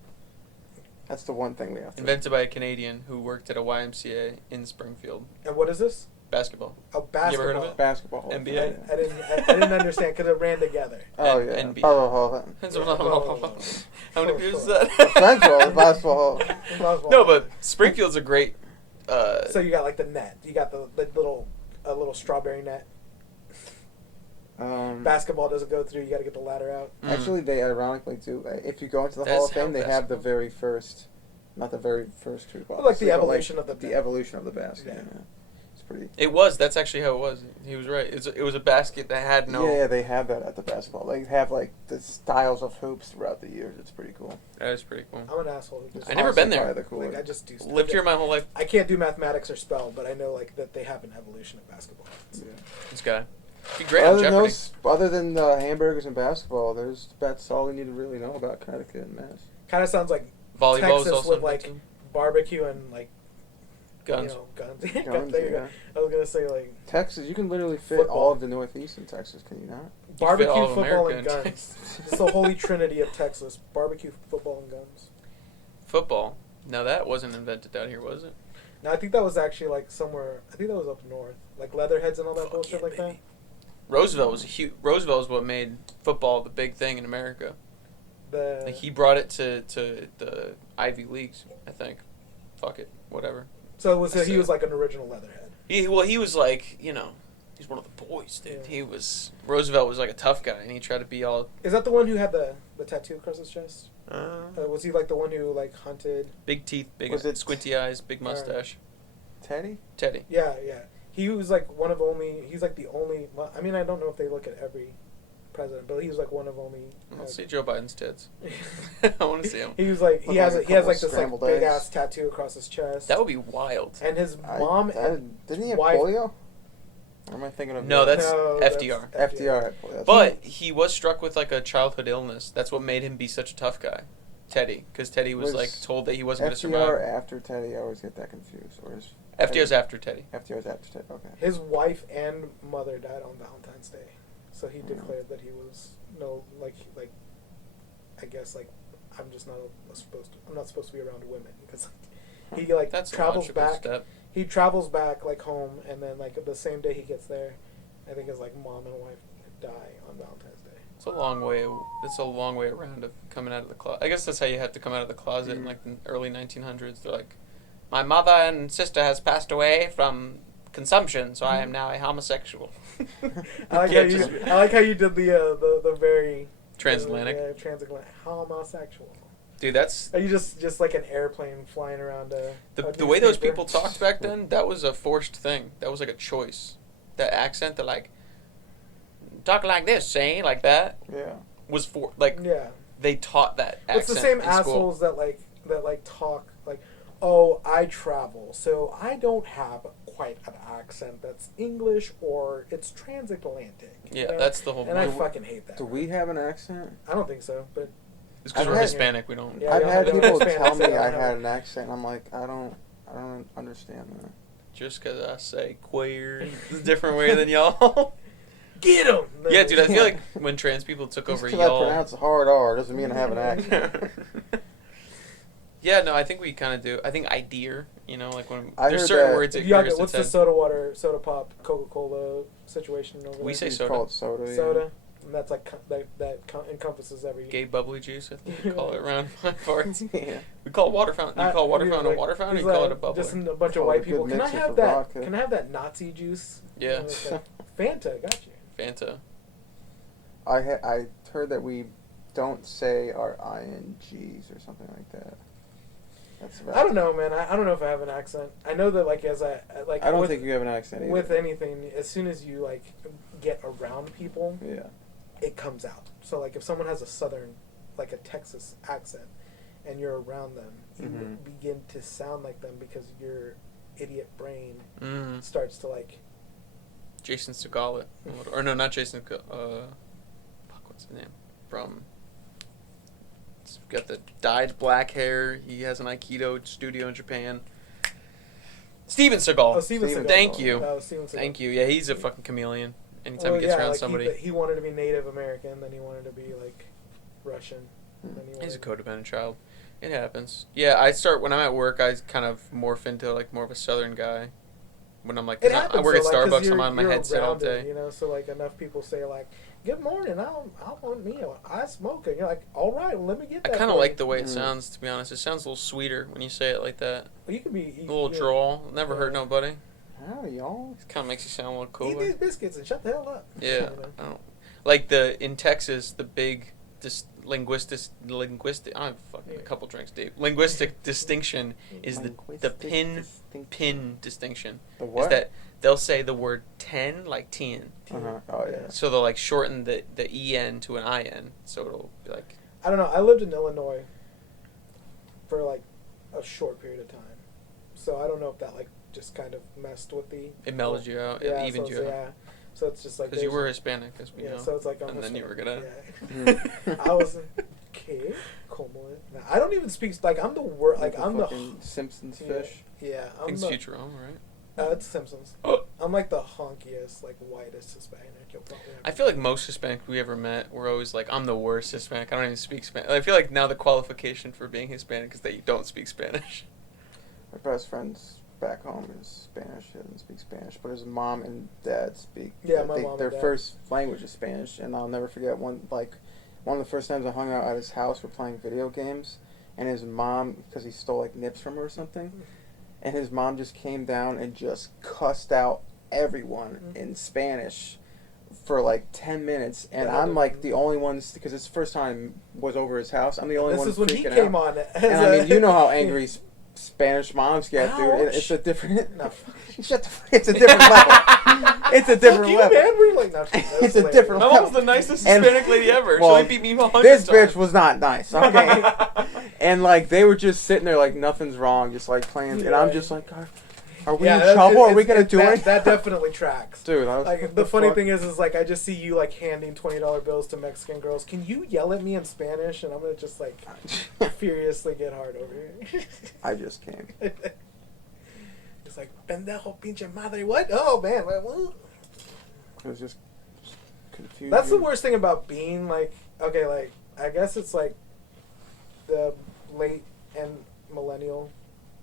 That's the one thing we have to. Invented by a Canadian who worked at a YMCA in Springfield. And what is this? Basketball. Oh, basketball. You ever heard of it? Basketball Hall of NBA? Fame. I didn't understand because it ran together. Oh And yeah. NBA. Oh, How many beers is that? Central Basketball Hall. No, but Springfield's a great. So you got like the net. You got the little strawberry net. Basketball doesn't go through. You got to get the ladder out. Actually, they ironically do. If you go into the That's Hall of how Fame, they have the basketball- very first, not the very first two balls. Like the They go, evolution of the the evolution of the basket. Yeah. Yeah. It's pretty. It was. That's actually how it was. He was right. It was a basket that had no. Yeah, they have that at the basketball. They have like the styles of hoops throughout the years. It's pretty cool. That is pretty cool. I'm an asshole. Who just, I never been there. Honestly, probably the Like I coolest. just do. Lived here my whole life. I can't do mathematics or spell, but I know like that they have an evolution of basketball. Yeah. This guy. Be great on Jeopardy. Other than hamburgers and basketball, that's all we need to really know about Connecticut and Mass. Kind of sounds like Volleyball Texas is also with like invented. barbecue and like Guns. You know, guns. Guns, There you yeah. go. I was gonna say like Texas, you can literally fit Football. all of the Northeast in Texas, can you not? barbecue, all of football, America and in guns. It's the holy trinity of Texas: barbecue, football, and guns. Football. Now that wasn't invented out here, was it? Now I think that was actually like somewhere. I think that was up north, like Leatherheads and all that Fuck bullshit yeah, like that. baby. Roosevelt was a huge. Roosevelt was what made football the big thing in America. Like he brought it to the Ivy Leagues, I think. Fuck it, whatever. So he So- was like an original Leatherhead. He was like, he's one of the boys, dude. Yeah. He was Roosevelt was like a tough guy, and he tried to be all Is that the one who had the tattoo across his chest? Was he like the one who like hunted? big teeth, big Was it- squinty eyes, big mustache. Teddy? Teddy. Yeah, yeah. He was like one of only. He's like the only. Well, I mean, I don't know if they look at every president, but he was like one of only. Let's see Joe Biden's tits. I want to see him. He was like he Look has like a he has couple like this like scrambled big eggs. ass tattoo across his chest. That would be wild. And his mom. Didn't he have wife- polio? Or am I thinking of No, that's No, FDR. FDR had polio. But he was struck with like a childhood illness. That's what made him be such a tough guy, Teddy, because Teddy was like told that he wasn't going to FDR survive. after Teddy, I always get that confused. Or is FDR's after Teddy. FDR's after Teddy? Okay. His wife and mother died on Valentine's Day, so he declared that he was I guess like I'm just not supposed to. I'm not supposed to be around women because he like That's a travels logical back. step. He travels back like home, and then like the same day he gets there, I think his like mom and wife die on Valentine's Day. It's a long way. It's a long way around of coming out of the closet. I guess that's how you had to come out of the closet in like the early 1900s. They're like, my mother and sister has passed away from consumption, so I am now a homosexual. I like how you did the very Transatlantic. transatlantic homosexual. Dude, that's Are you just like an airplane flying around the way those people talked back then. That was a forced thing. That was like a choice. That accent, they're like, talk like this, saying like that, Yeah. was for like Yeah. they taught that accent. It's the same in school. assholes that talk like, oh, I travel, so I don't have quite an accent that's English or it's transatlantic. Yeah, you know? that's the whole And I point. fucking hate that. Do we have an accent? I don't think so, but It's because I've we're had- Hispanic. We don't. Yeah, I've yeah, had yeah, people Hispanics, tell me yeah, I yeah. had an accent. I'm like, I don't understand that. Just because I say queer, it's a different way than y'all. get them. Yeah, dude, I feel like when trans people took Just over because I y'all. pronounce a hard R doesn't mean I have an accent. Yeah, no, I think we kind of do. I think idea, like when I there's heard certain that- words that Yeah, rears what's its the head. soda water, soda pop, Coca-Cola situation over We there? say You soda. call it soda. yeah. Soda, and that's like that encompasses every. Gay bubbly juice, I think we call it around my parts. Yeah. We call it water fountain. You call water I mean, fountain like, a water fountain, or he's you call it a like, bubbler? Just a bunch of Call it white a good people. Can I mixer have for that? vodka. Can I have that Nazi juice? Yeah. You know, it's like Fanta, got you. Fanta. I heard that we don't say our INGs or something like that. That's about I don't know, man. I don't know if I have an accent. I know that like I don't think you have an accent either. with anything. As soon as you like get around people, Yeah. it comes out. So like if someone has a southern, like a Texas accent, and you're around them, you Mhm. begin to sound like them because your idiot brain Mm. starts to like. Jason Segala. Or no, not Jason. Fuck, what's his name? From. He's got the dyed black hair. He has an Aikido studio in Japan. Steven Seagal. Oh, Steven Steven Seagal. Thank you. Steven Seagal. Thank you. Yeah, he's a fucking chameleon. Anytime Well, he gets yeah, around like somebody. he wanted to be Native American, then he wanted to be like Russian. Then he He's a wanted- codependent child. It happens. Yeah, when I'm at work, I kind of morph into like more of a Southern guy. When I'm like, It 'cause happens, I work at though, like, 'cause Starbucks, I'm on my you're headset all around it, day. you know, so like enough people say like, "Good morning, I want me, I smoke it." You're like, "All right, well, let me get I that." kind of for like you." the way it Mm. sounds, to be honest. It sounds a little sweeter when you say it like that. Well, you can be A little drawl. Never hurt Yeah. nobody. Howdy, y'all. It kind of makes you sound a little Eat cooler. these biscuits and shut the hell up. Yeah, You know? I don't like in Texas the big linguistic. I'm fucking a couple drinks deep. Linguistic distinction is the Linguistic pin distinction. The Is what? that they'll say the word 10 like 10. Uh-huh. Oh, yeah. So they'll like shorten the en to an in, so it'll be like I don't know. I lived in Illinois for like a short period of time, so I don't know if that like just kind of messed with the. it mellowed you out, Yeah, it evened so you out. yeah. So it's just like Because you there's- were Hispanic, as we Yeah, know. so it's like I'm and then you were Hispanic, gonna. Yeah. I was okay. Como es? Nah, I don't even speak like I'm the word like the I'm the fucking Simpsons yeah, fish. Yeah, I I'm think it's the Futurama, right? It's Simpsons. Oh. I'm like the honkiest, like whitest Hispanic you'll probably ever I feel like most Hispanic we ever met were always like, I'm the worst Hispanic. I don't even speak Spanish. I feel like now the qualification for being Hispanic is that you don't speak Spanish. My best friend's back home is Spanish. He doesn't speak Spanish, but his mom and dad speak. Yeah, my mom and Their dad. first language is Spanish, and I'll never forget one of the first times I hung out at his house. We're playing video games, and his mom, because he stole like nips from her or something, and his mom just came down and just cussed out everyone in Spanish for like 10 minutes, and Yeah, I'm like the only one, because it's the first time was over his house. I'm the only This one is when he freaking came out. on. And I mean, you know how angry Spanish moms get, dude. Ouch. It's a different. No. Shut the fuck. It's a different level. It's a different Fuck you, level. man. We're like, no, It's a different My level. mom's the nicest And- Hispanic lady ever. well, she only beat me 100 This bitch times. was not nice, okay? And like they were just sitting there like nothing's wrong, just like playing, and I'm just like, are we in trouble? Are we gonna do it? That definitely tracks. Dude, I was Like the funny thing is like I just see you like handing $20 bills to Mexican girls. Can you yell at me in Spanish? And I'm gonna just like furiously get hard over here. I just came. It's like pendejo pinche madre. What? Oh man, what? It was just confusing. That's the worst thing about being like okay, like I guess it's like the late and millennial.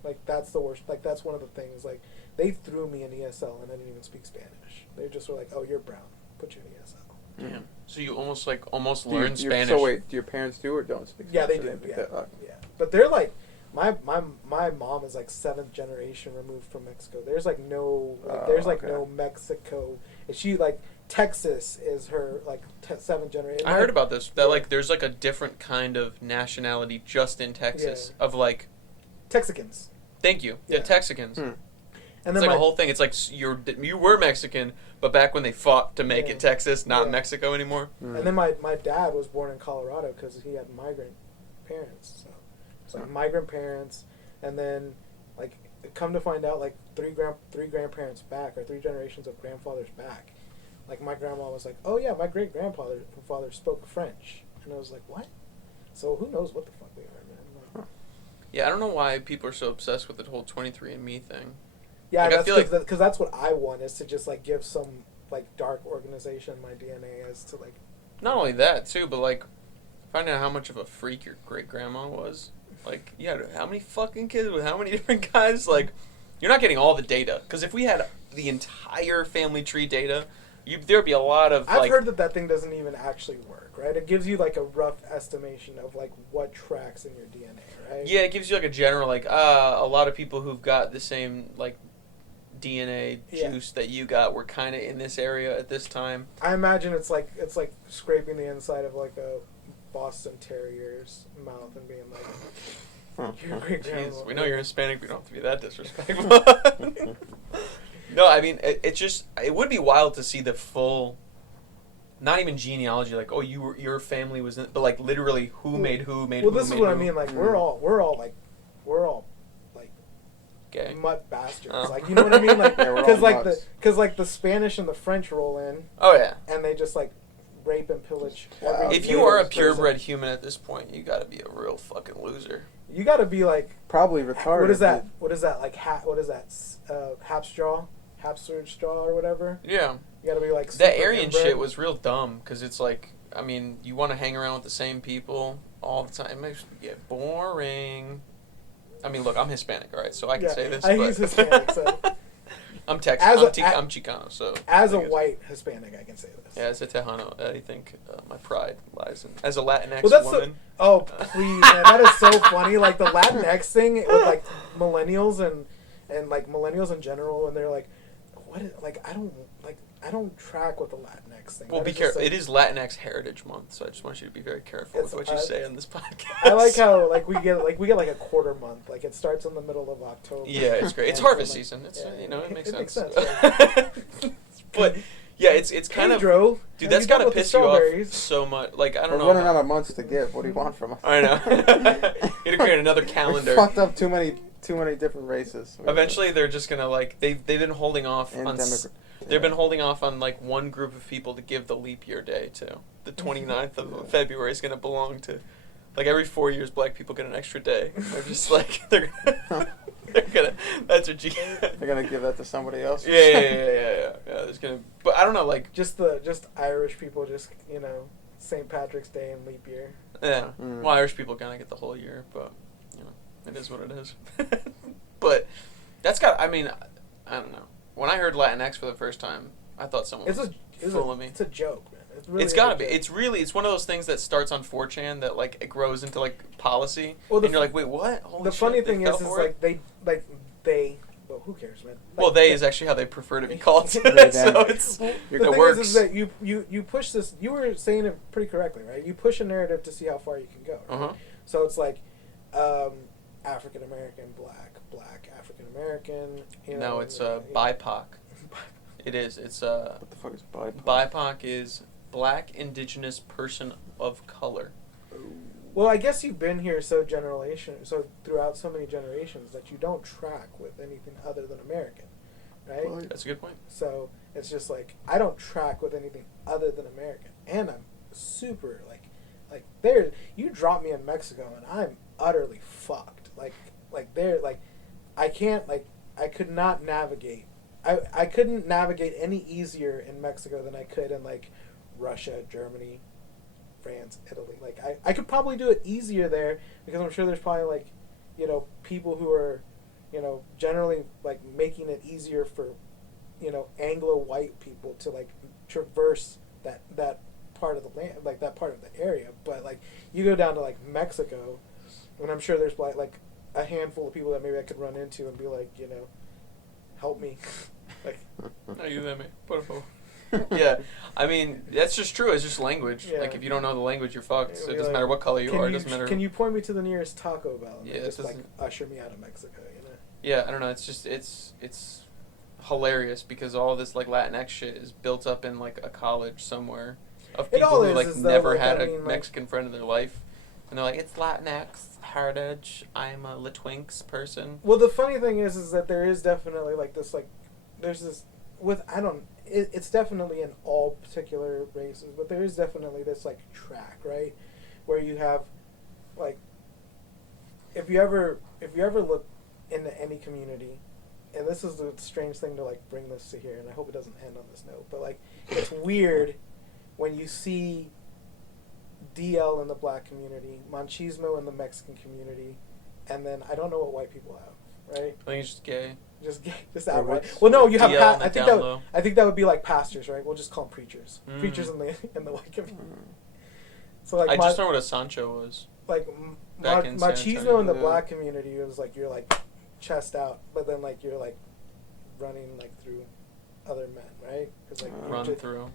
Like that's the worst. Like that's one of the things. Like they threw me in ESL and I didn't even speak Spanish. They just were like, "Oh, you're brown. Put you in ESL." Damn. So you almost Do you- learn Spanish. So wait, do your parents do or don't speak Yeah, they Spanish? do. Or Yeah, they- yeah. But they're like, my mom is like 7th generation removed from Mexico. There's like no, there's like okay. no Mexico. And she like Texas is her like 7th generation. I heard about this. That like there's like a different kind of nationality just in Texas of like. Texicans. Thank you. Yeah, Yeah. Texicans. Hmm. And It's then like a whole thing. It's like you were Mexican, but back when they fought to make Yeah. it Texas, not Yeah. Mexico anymore. Mm. And then my dad was born in Colorado because he had migrant parents. So it's like migrant parents, and then like come to find out like three grandparents back or 3 generations of grandfathers back. Like my grandma was like, "Oh yeah, my great grandfather spoke French," and I was like, "What?" So who knows what the fuck we are, man? Yeah, I don't know why people are so obsessed with the whole 23andMe thing. Yeah, Like, I that's feel like- because that's what I want is to just like give some like dark organization my DNA as to like. Not only that too, but like finding out how much of a freak your great grandma was. Like, you had how many fucking kids with how many different guys? Like, you're not getting all the data. Because if we had the entire family tree data, there'd be a lot of I've like. heard that thing doesn't even actually work, right? It gives you like a rough estimation of like what tracks in your DNA, right? Yeah, it gives you like a general like a lot of people who've got the same like DNA Yeah. juice that you got were kind of in this area at this time. I imagine it's like scraping the inside of like a Boston Terrier's mouth and being like, your great grandma. Jeez, we know you're Hispanic. We don't have to be that disrespectful. No, I mean, it would be wild to see the full, not even genealogy, like, oh, your family was in, but like literally who made who. Well, this is what I mean. Like, we're all like gay. mutt bastards. Oh. Like, you know what I mean? Like, Yeah, we're all because like the Spanish and the French roll in Oh yeah. and they just like rape and pillage. Wow. every If you are a native person. purebred human at this point, you got to be a real fucking loser. You got to be like, Probably retarded. what is that? What is that? Like, what is that? Habsburg straw or whatever. Yeah. You got to be like That super Aryan inbred. shit was real dumb because it's like, I mean, you want to hang around with the same people all the time. It makes you get boring. I mean, look, I'm Hispanic, all right, so I can say this. I but use Hispanic, so I'm Texan. I'm Chicano, so. as I a guess- white Hispanic, I can say this. Yeah, as a Tejano, I think my pride lies in. As a Latinx Well, that's woman. Oh, please, man, that is so funny. Like the Latinx thing with like millennials and like millennials in general, and they're like, what? Like I don't track with the Latinx thing. Well, That be is just careful. like- It is Latinx Heritage Month, so I just want you to be very careful It's- with what you say on this podcast. I like how like we get like a quarter month. Like it starts in the middle of October. Yeah, it's great. It's And harvest so, like, season. It's yeah, you know it makes it sense. makes sense, But yeah, it's kind of Pedro, dude. have That's you done gotta with the piss you off strawberries? so much. Like I don't We're know. running out of months to give. What do you want from us? I know. You gotta create another We calendar. fucked up too many different races. Eventually, they're just gonna like they've been holding off And on. They've been holding off on like one group of people to give the leap year day to. The 29th of February is gonna belong to. Like every 4 years, black people get an extra day. They're just like they're gonna. That's what you. They're gonna give that to somebody else. Yeah. There's gonna, but I don't know, like, Just Irish people, just St. Patrick's Day and leap year. yeah. Mm. Well, Irish people kind of get the whole year, but it is what it is. But that's got. I mean, I don't know. When I heard Latinx for the first time, I thought someone was fooling me. It's a joke, man. It really It's is gotta a be. joke. It's one of those things that starts on 4chan that like it grows into like policy, Well, and you're like, wait, what? Holy The shit, funny they thing fell is for it? they. Well, who cares, man? Well, Like, they is actually how they prefer to be called. so They it's Well, You're the it thing works. is that you push this. You were saying it pretty correctly, right? You push a narrative to see how far you can go. Right? Uh-huh. So it's like African American, black African American. No, it's BIPOC. It is. It's What the fuck is BIPOC? BIPOC is Black Indigenous Person of Color. Well, I guess you've been here so throughout so many generations that you don't track with anything other than American, right? Well, That's a good point. So it's just like I don't track with anything other than American, and I'm super like there. You drop me in Mexico, and I'm utterly fucked. I can't I could not navigate. I couldn't navigate any easier in Mexico than I could in like Russia, Germany, France, Italy. Like I could probably do it easier there because I'm sure there's probably like, people who are, generally like making it easier for, Anglo white people to like traverse that part of the land, like that part of the area. But like you go down to like Mexico, and I'm sure there's like a handful of people that maybe I could run into and be like, help me. Like, No, you let me. Por favor. Yeah, I mean that's just true. It's just language. Yeah. Like if you don't know the language, you're fucked. It'll So be it doesn't like, matter what color you are. It doesn't matter. Can you point me to the nearest Taco Bell? And Yeah, it just like doesn't- usher me out of Mexico, Yeah, I don't know. It's just it's hilarious because all this like Latinx shit is built up in like a college somewhere of It people all who is, like is though, never like, had I a mean, like- Mexican friend in their life, and they're like, it's Latinx heritage. I'm a Latwinks person. Well, the funny thing is that there is definitely like this there's this it's definitely in all particular races, but there is definitely this like track, right, where you have like if you ever look into any community, and this is the strange thing to like bring this to here, and I hope it doesn't end on this note, but like it's weird when you see DL in the black community, machismo in the Mexican community, and then I don't know what white people have, right? I think it's just gay. Just outright. what's- Well, no, you have. DL on the down low. I think that would be like pastors, right? We'll just call them preachers. Mm. Preachers in the white community. So like I just learned what a Sancho was. like back in San machismo Antonio. in the Yeah. black community was like you're like chest out, but then like you're like running like through other men, right? 'Cause, like, Run just- through.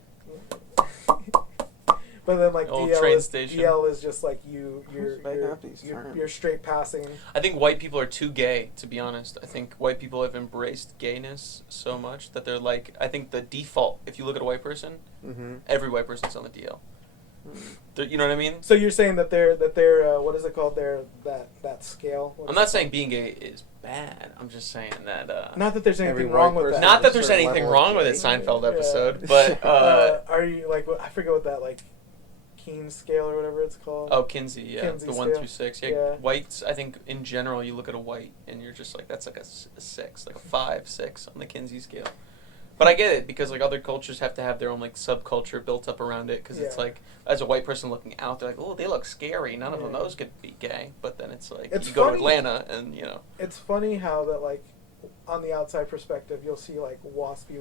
But then like Old DL train is, station. DL is just like you're making up these you're, terms? you're straight passing. I think white people are too gay, to be honest. I think white people have embraced gayness so much that they're like, I think the default, if you look at a white person, Mm-hmm. every white person's on the DL. You know what I mean? So you're saying that they're what is it called? That scale. What I'm is not it saying called? being gay is bad. I'm just saying that. Not that there's Every anything wrong white with that. person- Not that there's certain anything level wrong of with it, gay. Seinfeld Yeah. episode, but Are you like I forget what that like Keen scale or whatever it's called? oh, Kinsey, yeah, Kinsey the scale. 1 through 6. Yeah, Yeah. whites. I think in general, you look at a white and you're just like, that's like a 6, like a 5, 6 on the Kinsey scale. But I get it because like other cultures have to have their own like subculture built up around it because it's Yeah. like as a white person looking out, they're like, oh, they look scary. None of them Yeah. those could be gay. But then it's like It's you go to funny. Atlanta and It's funny how that like on the outside perspective you'll see like waspy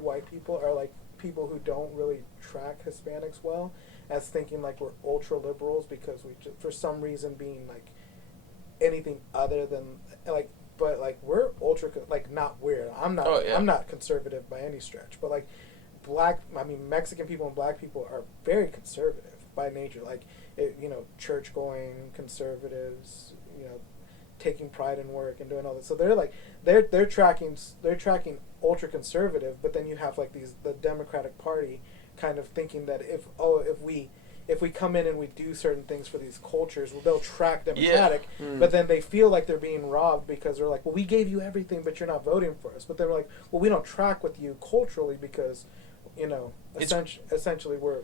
white people are like people who don't really track Hispanics well as thinking like we're ultra liberals because we just, for some reason being like anything other than like but like we're ultra like not weird. I'm not Oh, yeah. I'm not conservative by any stretch, but like Mexican people and black people are very conservative by nature. Like church going conservatives, taking pride in work and doing all this. So they're like they're tracking ultra conservative, but then you have like the Democratic Party kind of thinking that if we come in and we do certain things for these cultures, well, they'll track Democratic, but then they feel like they're being robbed because they're like, well, we gave you everything, but you're not voting for us. But they're like, well, we don't track with you culturally because, essentially we're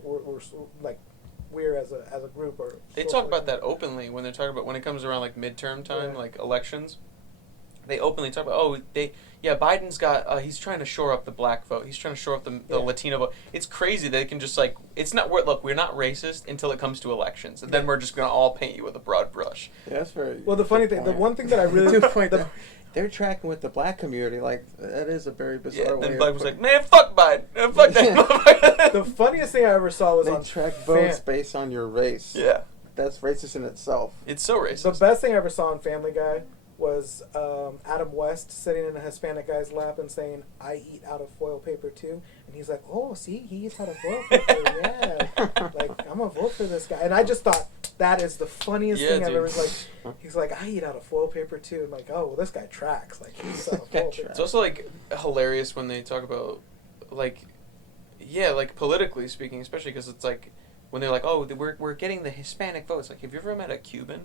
like we're as a group or. they talk about that openly when they're talking about when it comes around like midterm time, Yeah. like elections. They openly talk about Biden's got he's trying to shore up the black vote. He's trying to shore up the Yeah. Latino vote. It's crazy they can just like it's not we're not racist until it comes to elections, and then we're just gonna all paint you with a broad brush. Yeah, that's very. Well, the funny thing, the one thing that I really Good point. the- They're tracking with the black community. Like that is a very bizarre Yeah, way. then of Black was putting- like, man, fuck Biden, fuck that motherfucker. the funniest thing I ever saw was they on track votes based on your race. Yeah, That's racist in itself. it's so racist. The best thing I ever saw on Family Guy was Adam West sitting in a Hispanic guy's lap and saying, "I eat out of foil paper too," and he's like, "Oh, see, he eats out of foil paper. Yeah, like I'm gonna vote for this guy." And I just thought that is the funniest Yeah, thing I've dude. ever he's like, "I eat out of foil paper too," and like, oh, well, this guy tracks. Like he's out of foil paper. It's also like hilarious when they talk about like politically speaking, especially because it's like when they're like, oh, we're getting the Hispanic votes. Like, have you ever met a Cuban?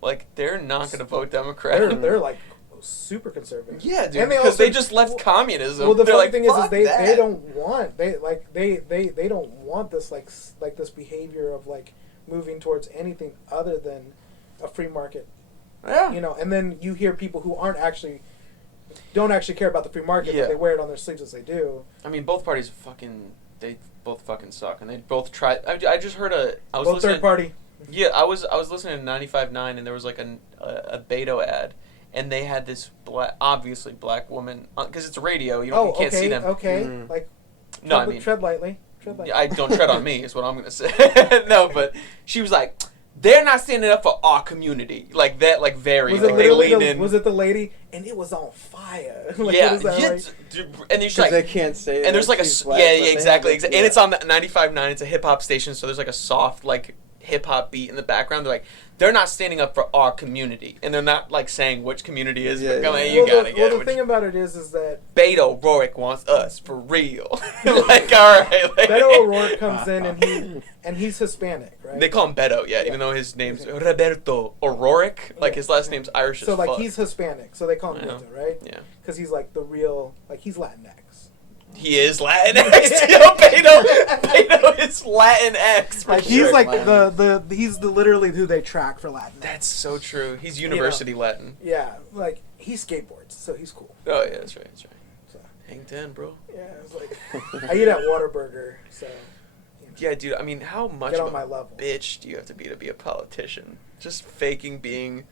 Like, they're not going to vote Democrat. They're like super conservative. Yeah, dude, And because they also- just left communism. Well, the They're funny like, thing is "Fuck they that." don't want they don't want this like this behavior of like moving towards anything other than a free market. Yeah. And then you hear people who don't actually care about the free market, Yeah. but they wear it on their sleeves as they do. I mean, both parties they both fucking suck, and they both try. I just heard I was Both listening. third party. Yeah, I was listening to 95.9, and there was like a Beto ad, and they had this obviously black woman because it's radio. You can't okay, see them. okay. Mm. Like No, I mean, tread lightly. Tread lightly. I don't tread on me is what I'm gonna say. No, but she was like, they're not standing up for our community like that. Like very. Was like, it they literally lean in. was it the lady? And it was on fire. Like, Yeah, what is that, yeah, like? dude, and she's Because like, they can't say. and there's that like she's black, yeah, but they exactly, have and it's on the 95.9. It's a hip hop station, so there's like a soft like hip hop beat in the background. They're like, they're not standing up for our community, and they're not like saying which community is. Yeah, but come on, yeah. you gotta the get it. thing about it is that Beto O'Rourke wants us for real. Like, all right. Like, Beto O'Rourke comes in and he's Hispanic, right? They call him Beto, yeah, even though his name's Roberto O'Rourke. Like, his last name's Irish So as like fuck. he's Hispanic, so they call him Yeah. Beto, right? Yeah. Because he's like the real, like he's Latinx. He is Latinx. Yo, Beto is Latinx. For Like sure. he's like Latinx. he's literally who they track for Latinx. That's so true. He's university Latin. Yeah, like he skateboards, so he's cool. Oh, yeah, that's right. So, Hang 10, bro. yeah, it's like I eat at Whataburger, so Yeah, dude, I mean, how much Get of on a my level. bitch do you have to be a politician? Just faking being...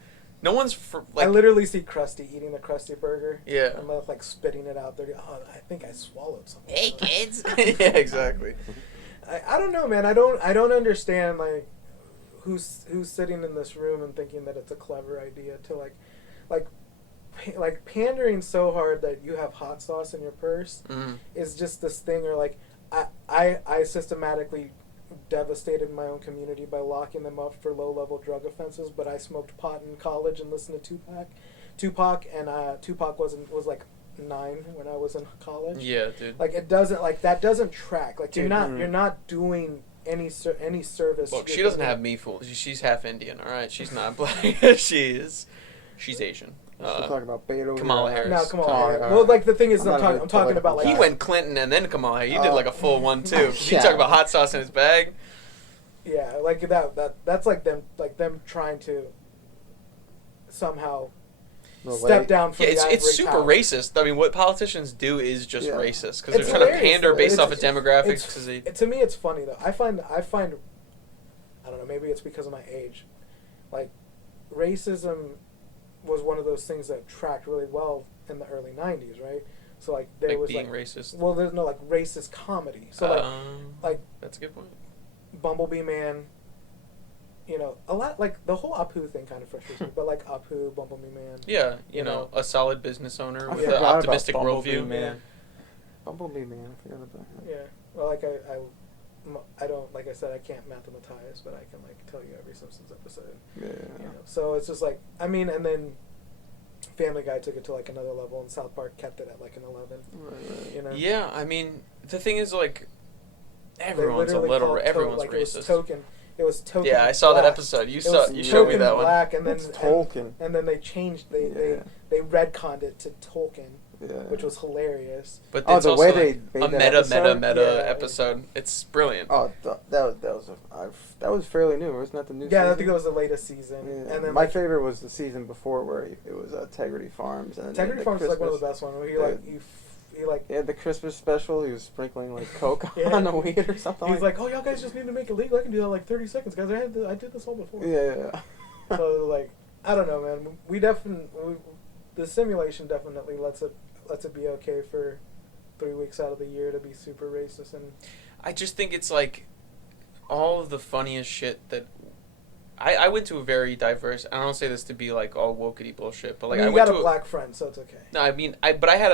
No one's... I literally see Krusty eating a Krusty burger. Yeah. And like spitting it out there. Oh, I think I swallowed something. Hey, kids. Yeah, exactly. I don't know, man. I don't understand like who's sitting in this room and thinking that it's a clever idea to like like pandering so hard that you have hot sauce in your purse is just this thing, or like I systematically devastated my own community by locking them up for low-level drug offenses, but I smoked pot in college and listened to Tupac, and Tupac was like 9 when I was in college. Yeah, dude. Like it doesn't, like that doesn't track. Like Dude, you're not doing any service. Look, she doesn't have me fooled. She's half Indian, all right? She's not black. She's Asian. We're talking about Beto. Kamala Harris. No, Kamala Kamala Harris. Harris. Well, like the thing is, I'm I'm not talking really about like He went Clinton and then Kamala Harris. He did like a full one too. You talk about hot sauce in his bag. Yeah, like that's like them trying to somehow step down from Yeah, the it's ivory super tower. racist. I mean, what politicians do is just racist because they're It's trying to hilarious, pander though. based It's- off of demographics. Because To me, it's funny though. I find I don't know. Maybe it's because of my age. Like, racism was one of those things that tracked really well in the early '90s, right? So like there like was being like racist. well, there's no like racist comedy. So like that's a good point. Bumblebee Man. You know, a lot like the whole Apu thing kind of frustrates me, but like Apu, Bumblebee Man. Yeah, you know, a solid business owner I with forgot an about optimistic Bumblebee worldview. Man. Bumblebee Man, I forgot about that. Yeah. Well, like I don't, like I said, I can't mathematize, but I can like tell you every Simpsons episode. Yeah. You know? So it's just like, I mean, and then Family Guy took it to like another level, and South Park kept it at like an 11. Right. You know. Yeah, I mean, the thing is, like, They everyone's a literally little, called everyone's like, racist. It was Token. Yeah, I saw that Black. episode. You It was you showed me Token that one. Black, and then It's Tolkien. and then they changed. They retconned it to Tolkien, which was hilarious. But Oh, it's the also way like they a made that meta episode? Yeah. episode. It's brilliant. Oh, that was fairly new. Wasn't that the new season? Yeah, I think that was the latest season. Yeah. And then my like, favorite was the season before where it was Integrity Farms. And Integrity the Farms is like one of Christmas- the best ones. Where he Yeah. like he like Yeah, the Christmas special. He was sprinkling like Coke Yeah. on the weed or something. he's like, oh, y'all guys just need to make it legal. I can do that in like 30 seconds, guys. I did this all before. Yeah. So like, I don't know, man. The simulation definitely lets it be okay for 3 weeks out of the year to be super racist, and I just think it's like all of the funniest shit that I went to a very diverse. I don't say this to be like all wokey bullshit, but like I mean, I you went got to a black friend, so it's okay. No, I mean but I had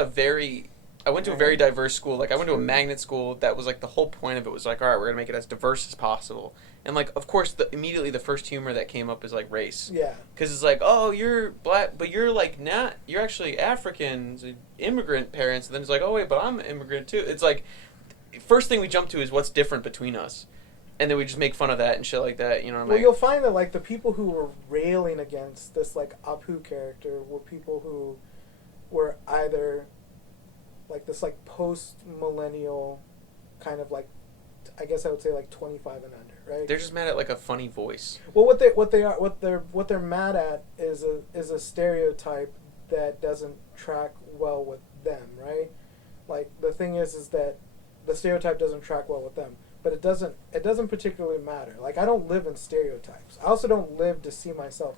I went to a very diverse school. Like I went to a magnet school that was like the whole point of it was like, all right, we're gonna make it as diverse as possible. And like, of course, immediately the first humor that came up is like race. Yeah. Because it's like, oh, you're black, but you're like not. You're actually African, immigrant parents. And then it's like, oh wait, but I'm an immigrant too. It's like, first thing we jump to is what's different between us, and then we just make fun of that and shit like that. You know what I mean? Well, you'll find that like the people who were railing against this like Apu character were people who were either like this like post-millennial kind of like, I guess I would say like 25 and under, right? They're just mad at like a funny voice. Well, what they're mad at is a stereotype that doesn't track well with them, right? Like the thing is that the stereotype doesn't track well with them, but it doesn't particularly matter. Like I don't live in stereotypes. I also don't live to see myself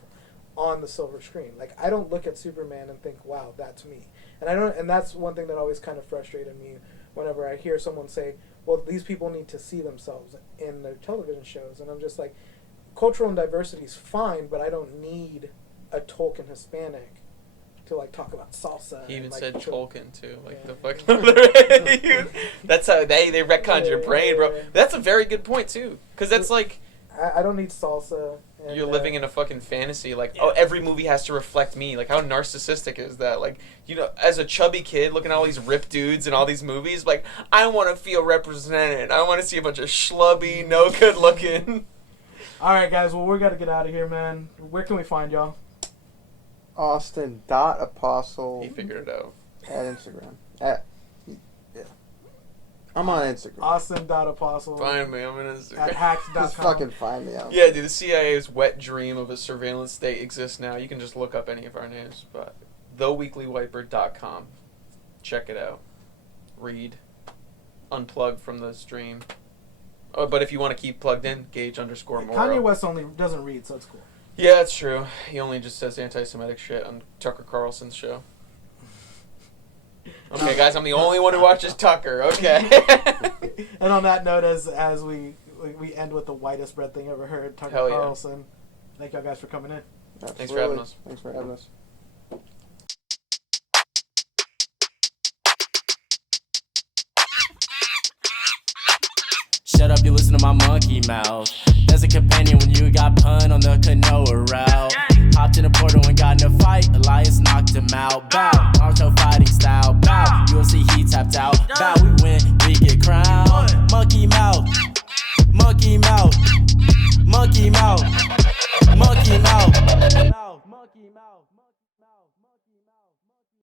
on the silver screen. Like I don't look at Superman and think, "Wow, that's me." And that's one thing that always kind of frustrated me whenever I hear someone say, well, these people need to see themselves in their television shows. And I'm just like, cultural and diversity is fine, but I don't need a Tolkien Hispanic to like talk about salsa. He even and, like, said Tolkien too, like Yeah. the fucking. That's how they retconned your Yeah, brain, bro. yeah. That's a very good point too, because that's like I don't need salsa. And, you're living in a fucking fantasy. Like, oh, every movie has to reflect me. Like, how narcissistic is that? Like, you know, as a chubby kid looking at all these ripped dudes in all these movies, like, I want to feel represented. I want to see a bunch of schlubby, no good looking. All right, guys. Well, we got to get out of here, man. Where can we find y'all? Austin.apostle He figured it out. at Instagram. Yeah. I'm on Instagram. Austin.apostle Find me. I'm in at Instagram. hacks.com. Just fucking find me out. Yeah, dude, the CIA's wet dream of a surveillance state exists now. You can just look up any of our names, but theweeklywiper.com. Check it out. Read. Unplug from the stream. Oh, but if you want to keep plugged in, Gage_Morrow. Kanye West only doesn't read, so it's cool. Yeah, that's true. He only just says anti-Semitic shit on Tucker Carlson's show. Okay, guys, I'm the only one who watches Tucker. Okay. And on that note, as we end with the whitest bread thing ever heard, Tucker Hell yeah. Carlson. Thank y'all guys for coming in. Thanks for having Absolutely. us. Thanks for having us. up, you listen to my monkey mouth. There's a companion when you got pun on the canoa route. Hopped in a portal and got in a fight, Elias knocked him out. Bow, Naruto fighting style. Bow, UFC he tapped out. Bow, we win, we get crowned. Monkey mouth, monkey mouth, monkey mouth, monkey mouth, monkey mouth, monkey mouth.